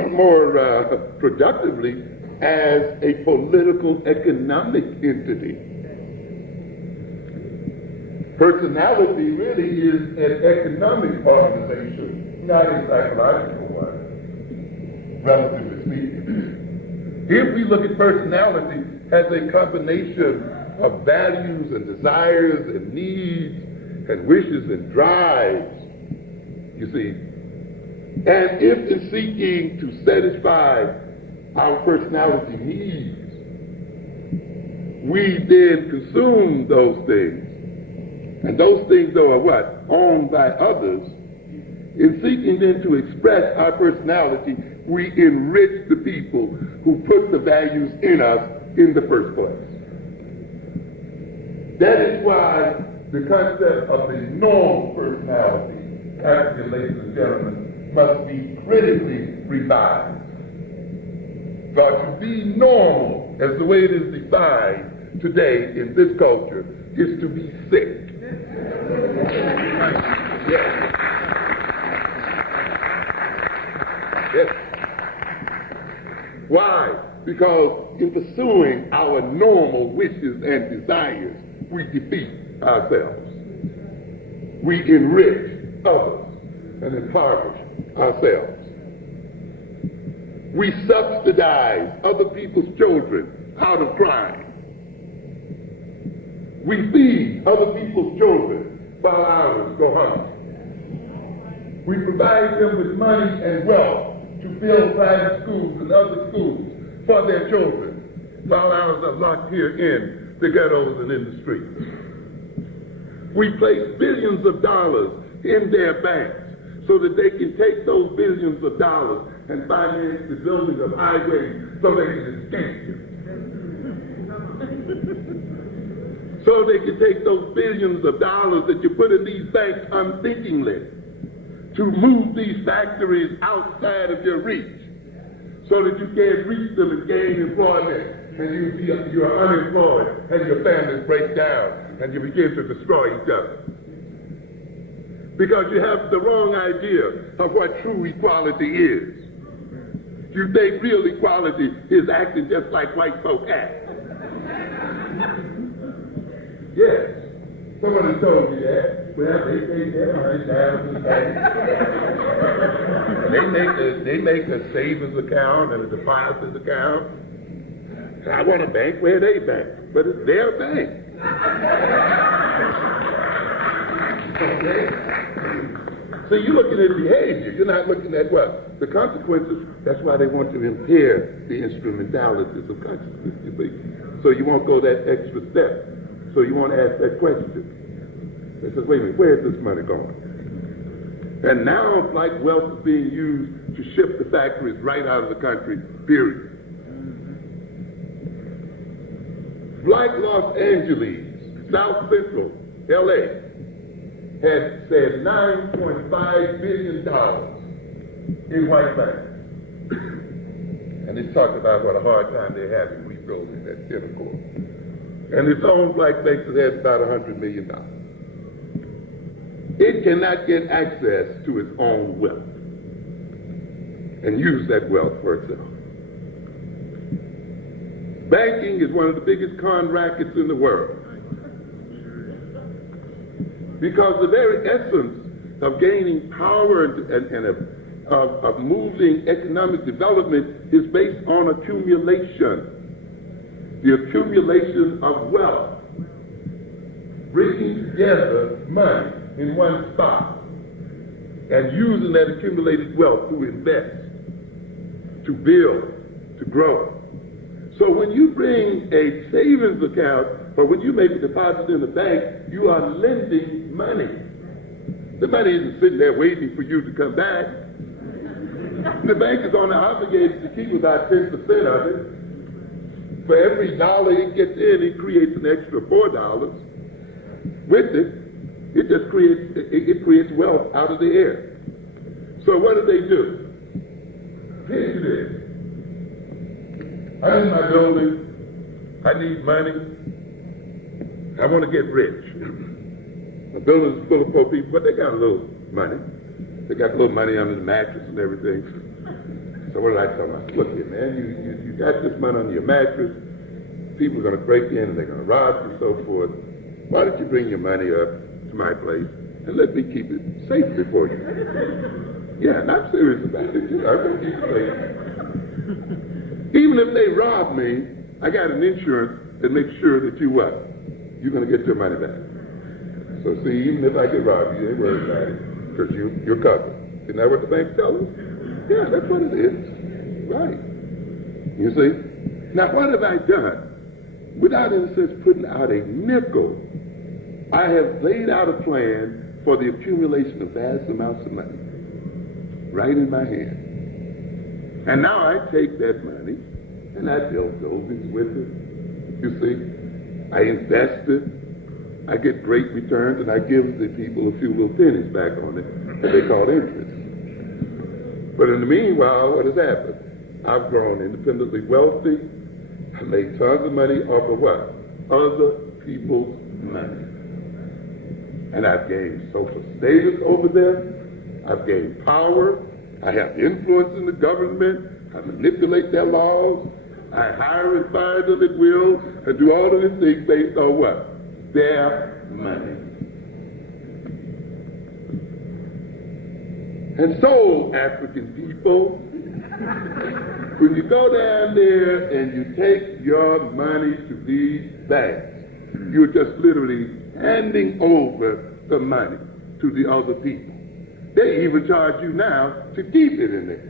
productively as a political, economic entity. Personality really is an economic organization, not a psychological one, relatively speaking. If we look at personality as a combination of values and desires and needs and wishes and drives, you see, and if in seeking to satisfy our personality needs, we then consume those things, and those things, though, are what? Owned by others. In seeking then to express our personality, we enrich the people who put the values in us in the first place. That is why the concept of the normal personality, actually, ladies and gentlemen, must be critically revised. For to be normal, as the way it is defined today in this culture, is to be sick. Yes. Yes. Why? Because in pursuing our normal wishes and desires, we defeat ourselves. We enrich others and impoverish ourselves. We subsidize other people's children out of crime. We feed other people's children while ours go hungry. We provide them with money and wealth to build private schools and other schools for their children while ours are locked here in the ghettos and in the streets. We place billions of dollars in their banks so that they can take those billions of dollars and finance the building of highways so they can escape you. So they can take those billions of dollars that you put in these banks unthinkingly to move these factories outside of your reach so that you can't reach them and gain employment, and you are unemployed and your families break down and you begin to destroy each other. Because you have the wrong idea of what true equality is. You think real equality is acting just like white folk act. Yes. Someone has told me that. Well, they take their money down to the bank. They make a savings account and a deposit account. And I want a bank where they bank, but it's their bank. Okay? So you're looking at behavior. You're not looking at what? The consequences. That's why they want to impair the instrumentalities of consciousness, you see. So you won't go that extra step. So you won't ask that question. They says, wait a minute, where is this money going? And now black wealth is being used to ship the factories right out of the country, period. Black Los Angeles, South Central, LA, had said $9.5 billion in white banks. And it's talked about what a hard time they're having rebuilding that center court. And its own black banks has about $100 million. It cannot get access to its own wealth and use that wealth for itself. Banking is one of the biggest con rackets in the world. Because the very essence of gaining power and of moving economic development is based on accumulation. The accumulation of wealth. Bringing together money in one spot and using that accumulated wealth to invest, to build, to grow. So when you bring a savings account or when you make a deposit in the bank, you are lending money. The money isn't sitting there waiting for you to come back. The bank is only obligated to keep about 10% of it. For every dollar it gets in, it creates an extra $4. With it, it just creates wealth out of the air. So what do? Here's this. I'm in my building. I need money. I want to get rich. My building is full of poor people, but they got a little money. They got a little money under the mattress and everything. So what did I tell myself? Look here, man, you got this money under your mattress. People are going to break in and they're going to rob you and so forth. Why don't you bring your money up to my place and let me keep it safely for you? Yeah, and I'm serious about it. I'm going to keep it safe. Even if they rob me, I got an insurance that makes sure that you're going to get your money back. So see, even if I get robbed, you ain't worried about it because you're covered. Isn't that what the bank tells us? Yeah, that's what it is. Right. You see? Now, what have I done? Without, in a sense, putting out a nickel, I have laid out a plan for the accumulation of vast amounts of money right in my hand. And now I take that money and I build buildings with it. You see? I invest it. I get great returns and I give the people a few little pennies back on it that they call interest. But in the meanwhile, what has happened? I've grown independently wealthy. I made tons of money off of what? Other people's money. And I've gained social status over them. I've gained power. I have influence in the government. I manipulate their laws. I hire and fire them at will and do all of these things based on what? Their money. And so, African people, when you go down there and you take your money to these banks, you're just literally handing over the money to the other people. They even charge you now to keep it in there.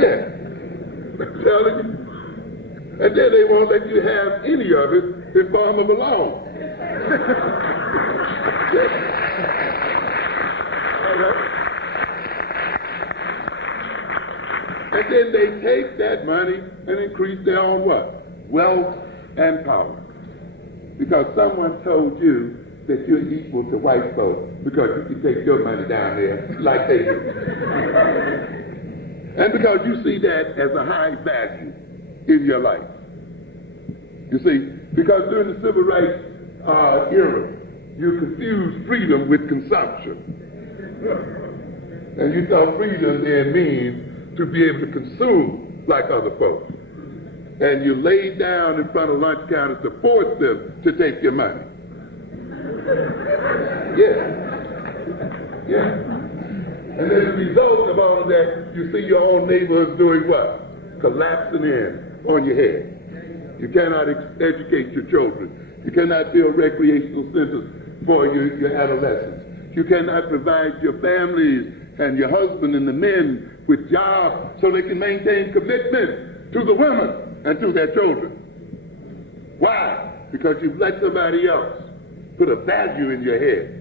Yeah. I'm telling you. And then they won't let you have any of it in form of a loan. And then they take that money and increase their own what? Wealth and power. Because someone told you that you're equal to white folks because you can take your money down there like they do. And because you see that as a high value in your life. You see, because during the civil rights era, you confused freedom with consumption. And you thought freedom then means to be able to consume like other folks. And you laid down in front of lunch counters to force them to take your money. Yeah. And as a result of all of that, you see your own neighborhoods doing what? Collapsing in on your head. You cannot educate your children. You cannot build recreational centers for your adolescents. You cannot provide your families and your husband and the men with jobs so they can maintain commitment to the women and to their children. Why? Because you've let somebody else put a value in your head.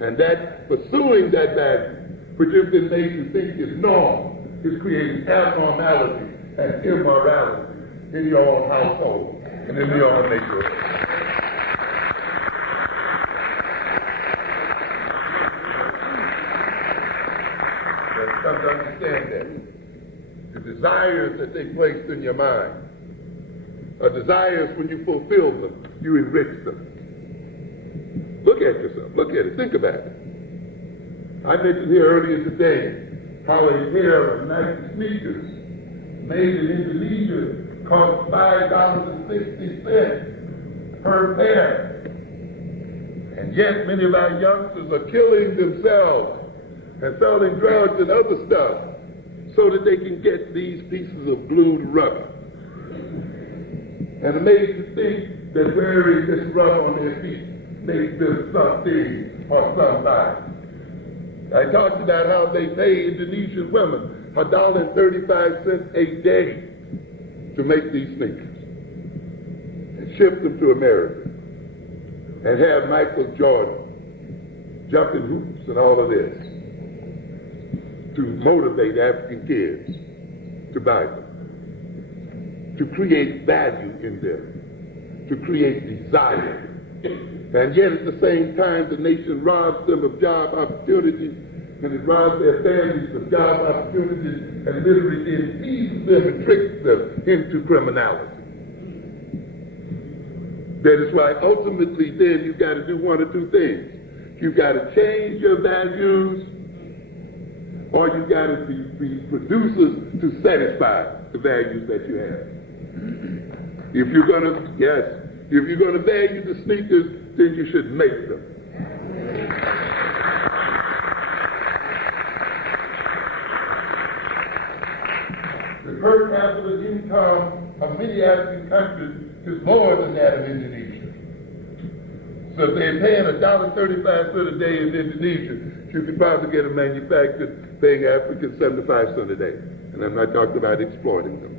And that pursuing that value, which has been made to think is normal, is creating abnormality and immorality in your own household and in your own neighborhood. You've come to understand that. The desires that take place in your mind are desires when you fulfill them, you enrich them. Look at yourself. Look at it. Think about it. I mentioned here earlier today how a pair of Nike sneakers made in Indonesia cost $5.60 per pair. And yet many of our youngsters are killing themselves and selling drugs and other stuff so that they can get these pieces of glued rubber. And amazed to think that wearing this rubber on their feet makes them something or somebody. I talked about how they pay Indonesian women $1.35 a day to make these sneakers and ship them to America and have Michael Jordan jumping hoops and all of this to motivate African kids to buy them, to create value in them, to create desire. And yet at the same time, the nation robs them of job opportunities, and it robs their families of job opportunities, and literally deceives them and tricks them into criminality. That is why ultimately then you've got to do one or two things. You've got to change your values, or you've got to be producers to satisfy the values that you have. If you're going to value the sneakers, then you should make them. The per capita income of many African countries is more than that of Indonesia. So if they're paying $1.35 a day in Indonesia, you could probably get a manufacturer paying Africans 75 cents a day. And I'm not talking about exploiting them.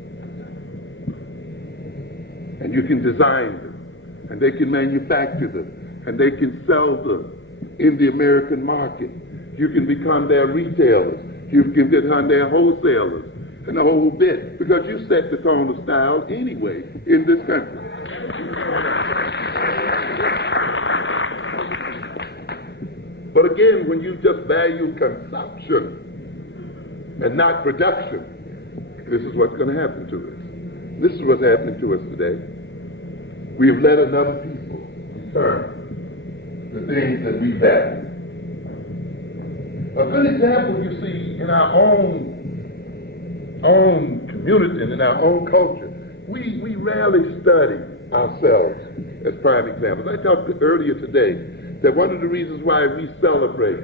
And you can design them, and they can manufacture them, and they can sell them in the American market. You can become their retailers. You can become their wholesalers, and the whole bit, because you set the tone of style anyway in this country. But again, when you just value consumption and not production, this is what's going to happen to us. This is what's happening to us today. We have let another people return the things that we value. A good example, you see, in our own community and in our own culture, we rarely study ourselves as prime examples. I talked earlier today that one of the reasons why we celebrate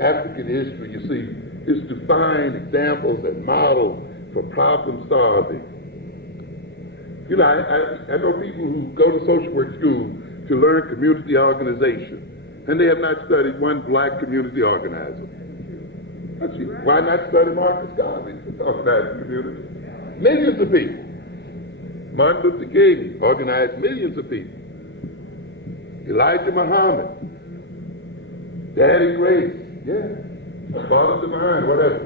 African history, you see, is to find examples and models for problem solving. You know, I know people who go to social work school to learn community organization, and they have not studied one black community organizer. Why not study Marcus Garvey to organize the community? Millions of people. Martin Luther King organized millions of people. Elijah Muhammad, Daddy Grace, Father Divine, whatever.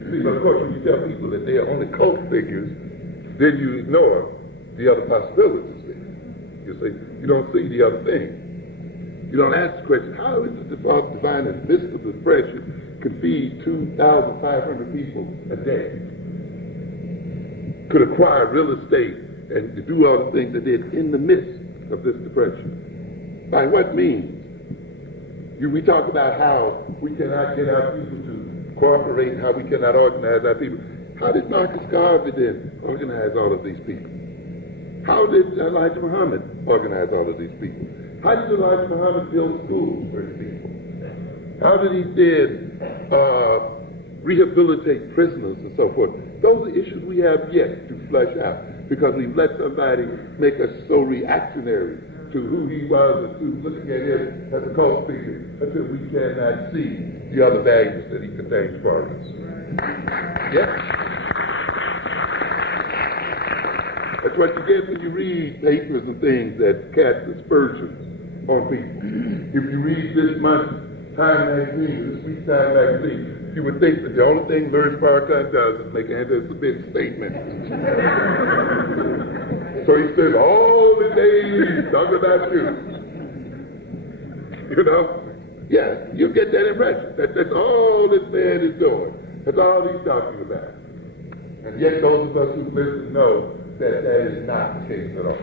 You see, but of course, when you tell people that they are only cult figures, then you ignore the other possibilities there. You say, you don't see the other thing. You don't ask the question, how is it that Father Divine in the midst of the depression could feed 2,500 people a day? Could acquire real estate and do all the things they did in the midst of this depression. By what means? We talk about how we cannot get our people to cooperate, how we cannot organize our people. How did Marcus Garvey then organize all of these people? How did Elijah Muhammad organize all of these people? How did Elijah Muhammad build schools for his people? How did he then rehabilitate prisoners and so forth? Those are issues we have yet to flesh out because we've let somebody make us so reactionary to who he was and to looking at him as a cult figure until we cannot see the other values that he contains for us. Yeah? That's what you get when you read papers and things that cast aspersions on people. If you read this month's Time magazine, this week's Time magazine, you would think that the only thing Louis Farrakhan does is make anti-Semitic statements. So he spends all the days talking about you. You know? Yeah, you get that impression. That's all this man is doing. That's all he's talking about. And yet those of us who listen know that is not the case at all.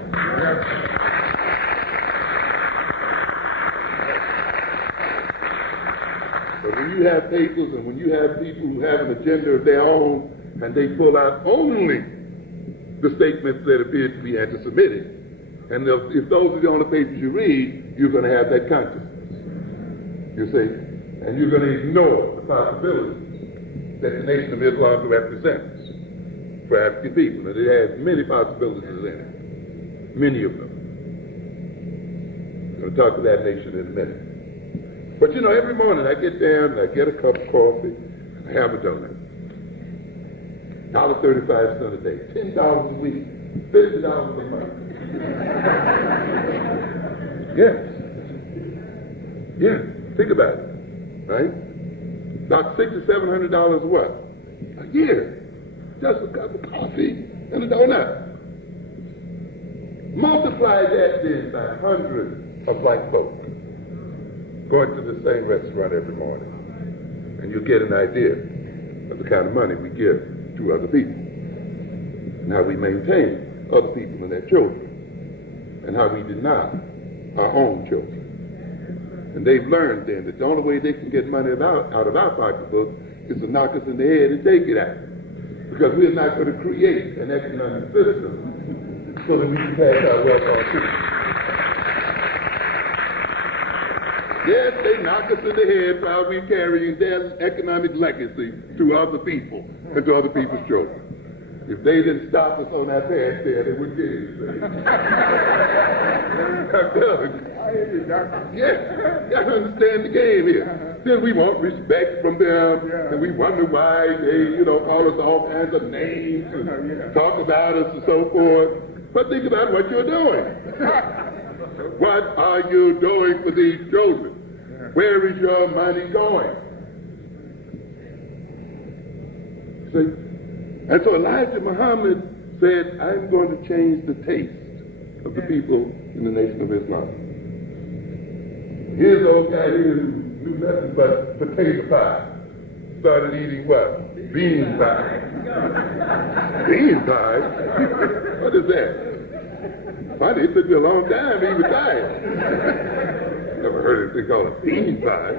But when you have papers and when you have people who have an agenda of their own and they pull out only the statements that appear to be anti-Semitic, and if those are the only papers you read, you're going to have that consciousness. You see? And you're going to ignore the possibilities that the Nation of Islam represents for African people. And it has many possibilities in it. Many of them. I'm going to talk to that nation in a minute. But you know, every morning I get down and I get a cup of coffee and I have a donut. $1.35 a day, $10 a week, $50 a month. Yes. Yeah. Think about it. Right? About $600 to $700 a what? A year. Just a cup of coffee and a donut. Multiply that then by hundreds of black folks going to the same restaurant every morning. And you'll get an idea of the kind of money we give to other people. And how we maintain other people and their children. And how we deny our own children. And they've learned then that the only way they can get money out of our pocketbook is to knock us in the head and take it out. Because we're not going to create an economic system so that we can pass our wealth on to them. Yes, they knock us in the head while we're carrying their economic legacy to other people and to other people's children. If they didn't stop us on our path there, they wouldn't get anything. I'm telling you. Yes, you got to understand the game here. Then we want respect from them, and we wonder why they, call us all kinds of names and talk about us and so forth. But think about what you're doing. What are you doing for these children? Where is your money going? See? And so Elijah Muhammad said, I'm going to change the taste of the people in the Nation of Islam. Here's the old guy here who knew nothing but potato pie. Started eating what? Bean pie. Bean pie? What is that? Funny, it took me a long time to even try it. Never heard anything called a bean pie.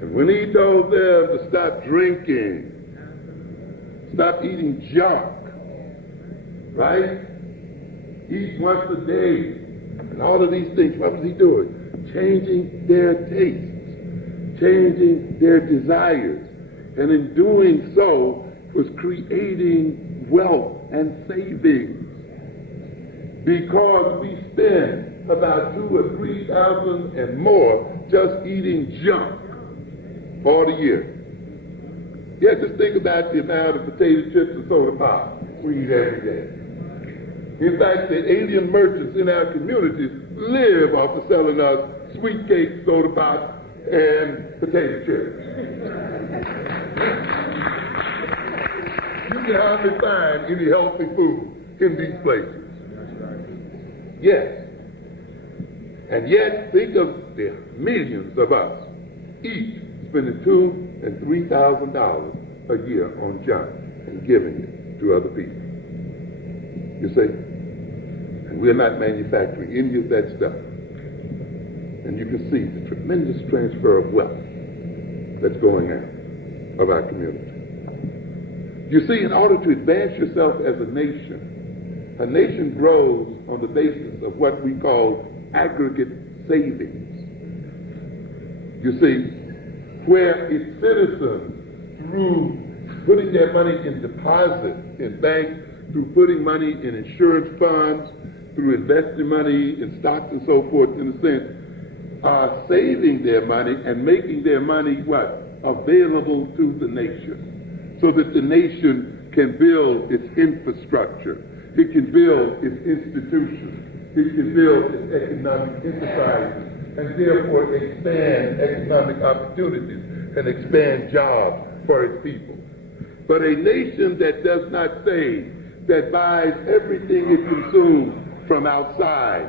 And when he told them to stop drinking, stop eating junk, right? Eat once a day, and all of these things, what was he doing? Changing their tastes, changing their desires, and in doing so, was creating wealth and savings. Because we spend about $2,000 or $3,000 and more just eating junk all the year. Yeah, just think about the amount of potato chips and soda pop we eat every day. In fact, the alien merchants in our communities live off of selling us sweet cakes, soda pop, and potato chips. You can hardly find any healthy food in these places. Yes. And yet, think of the millions of us each spending $2,000 and $3,000 a year on junk and giving it to other people. You see? And we're not manufacturing any of that stuff. And you can see the tremendous transfer of wealth that's going out of our community. You see, in order to advance yourself as a nation grows on the basis of what we call aggregate savings. You see, where its citizens, through putting their money in deposits in banks, through putting money in insurance funds, through investing money in stocks and so forth, in a sense, are saving their money and making their money what? Available to the nation, so that the nation can build its infrastructure It can build its institutions. It can build its economic enterprises and therefore expand economic opportunities and expand jobs for its people. But a nation that does not save, that buys everything it consumes from outside,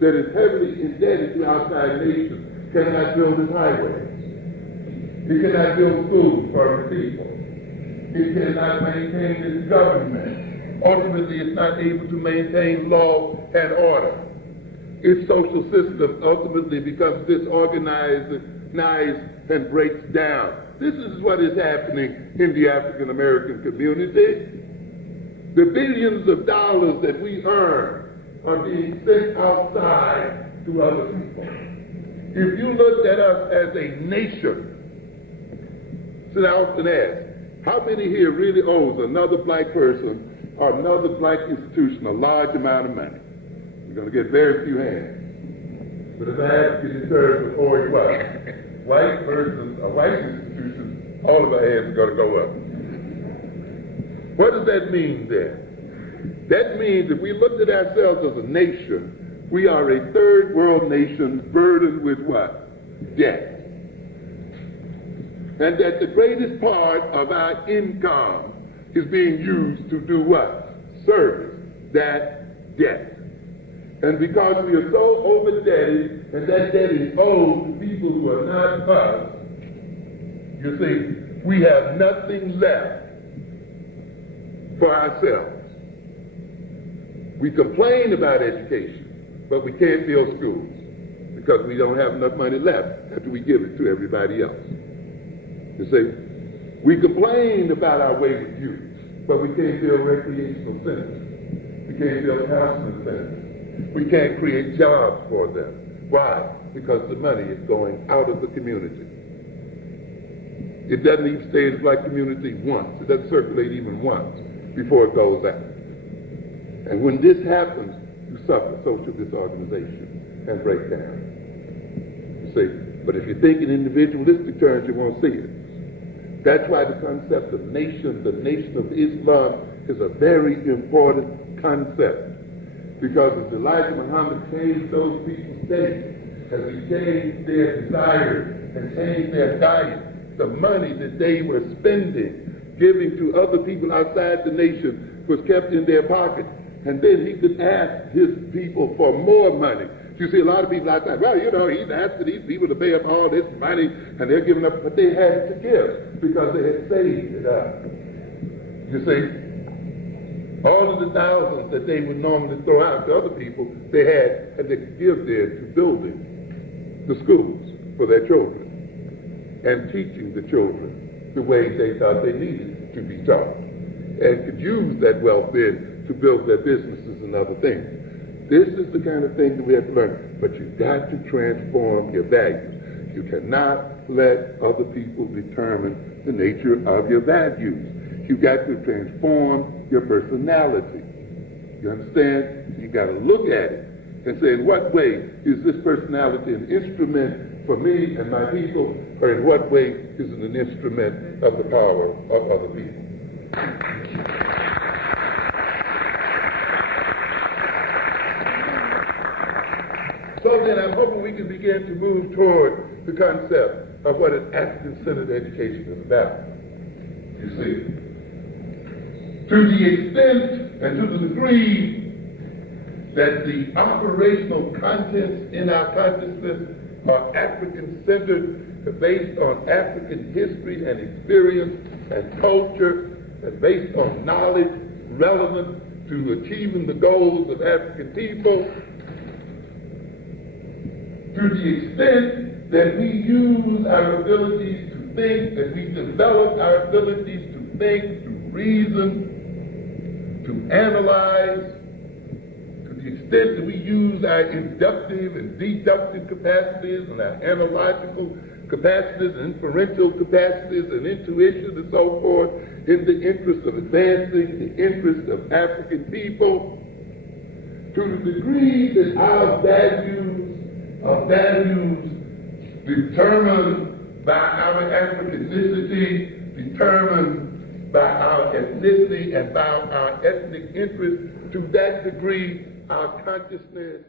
that is heavily indebted to outside nations, cannot build its highways. It cannot build schools for its people. It cannot maintain its government. Ultimately, it's not able to maintain law and order. Its social system ultimately becomes disorganized and breaks down. This is what is happening in the African American community. The billions of dollars that we earn are being sent outside to other people. If you looked at us as a nation, so I often ask, how many here really owes another black person or another black institution a large amount of money? We're going to get very few hands. But if I ask you in terms of owing what? White person, a white institution, all of our hands are going to go up. What does that mean then? That means if we looked at ourselves as a nation, we are a third world nation burdened with what? Debt. And that the greatest part of our income is being used to do what? Service that debt. And because we are so over-indebted, and that debt is owed to people who are not us, you see, we have nothing left for ourselves. We complain about education, but we can't build schools because we don't have enough money left after we give it to everybody else. You see, we complain about our wayward youth, but we can't build recreational centers. We can't build counseling centers. We can't create jobs for them. Why? Because the money is going out of the community. It doesn't even stay in the black community once. It doesn't circulate even once before it goes out. And when this happens, you suffer social disorganization and breakdown. You see, but if you think in individualistic terms, you won't see it. That's why the concept of nation, the nation of Islam, is a very important concept. Because as Elijah Muhammad changed those people's states, as he changed their desires and changed their diet, the money that they were spending, giving to other people outside the nation, was kept in their pocket. And then he could ask his people for more money. You see a lot of people outside, well, you know, he's asking these people to pay up all this money, and they're giving up, but they had to give because they had saved it up. You see? All of the thousands that they would normally throw out to other people, they had, and they could give there to building the schools for their children and teaching the children the way they thought they needed to be taught, and could use that wealth then to build their businesses and other things. This is the kind of thing that we have to learn, but you've got to transform your values. You cannot let other people determine the nature of your values. You've got to transform your personality. You understand? You've got to look at it and say, in what way is this personality an instrument for me and my people, or in what way is it an instrument of the power of other people? So then I'm hoping we can begin to move toward the concept of what an African-centered education is about. You see, to the extent and to the degree that the operational contents in our consciousness are African-centered, based on African history and experience and culture, and based on knowledge relevant to achieving the goals of African people, to the extent that we use our abilities to think, that we develop our abilities to think, to reason, to analyze, to the extent that we use our inductive and deductive capacities and our analogical capacities and inferential capacities and intuition and so forth in the interest of advancing the interest of African people, to the degree that our values are values determined by our Africanicity, determined by our ethnicity and by our ethnic interests, to that degree, our consciousness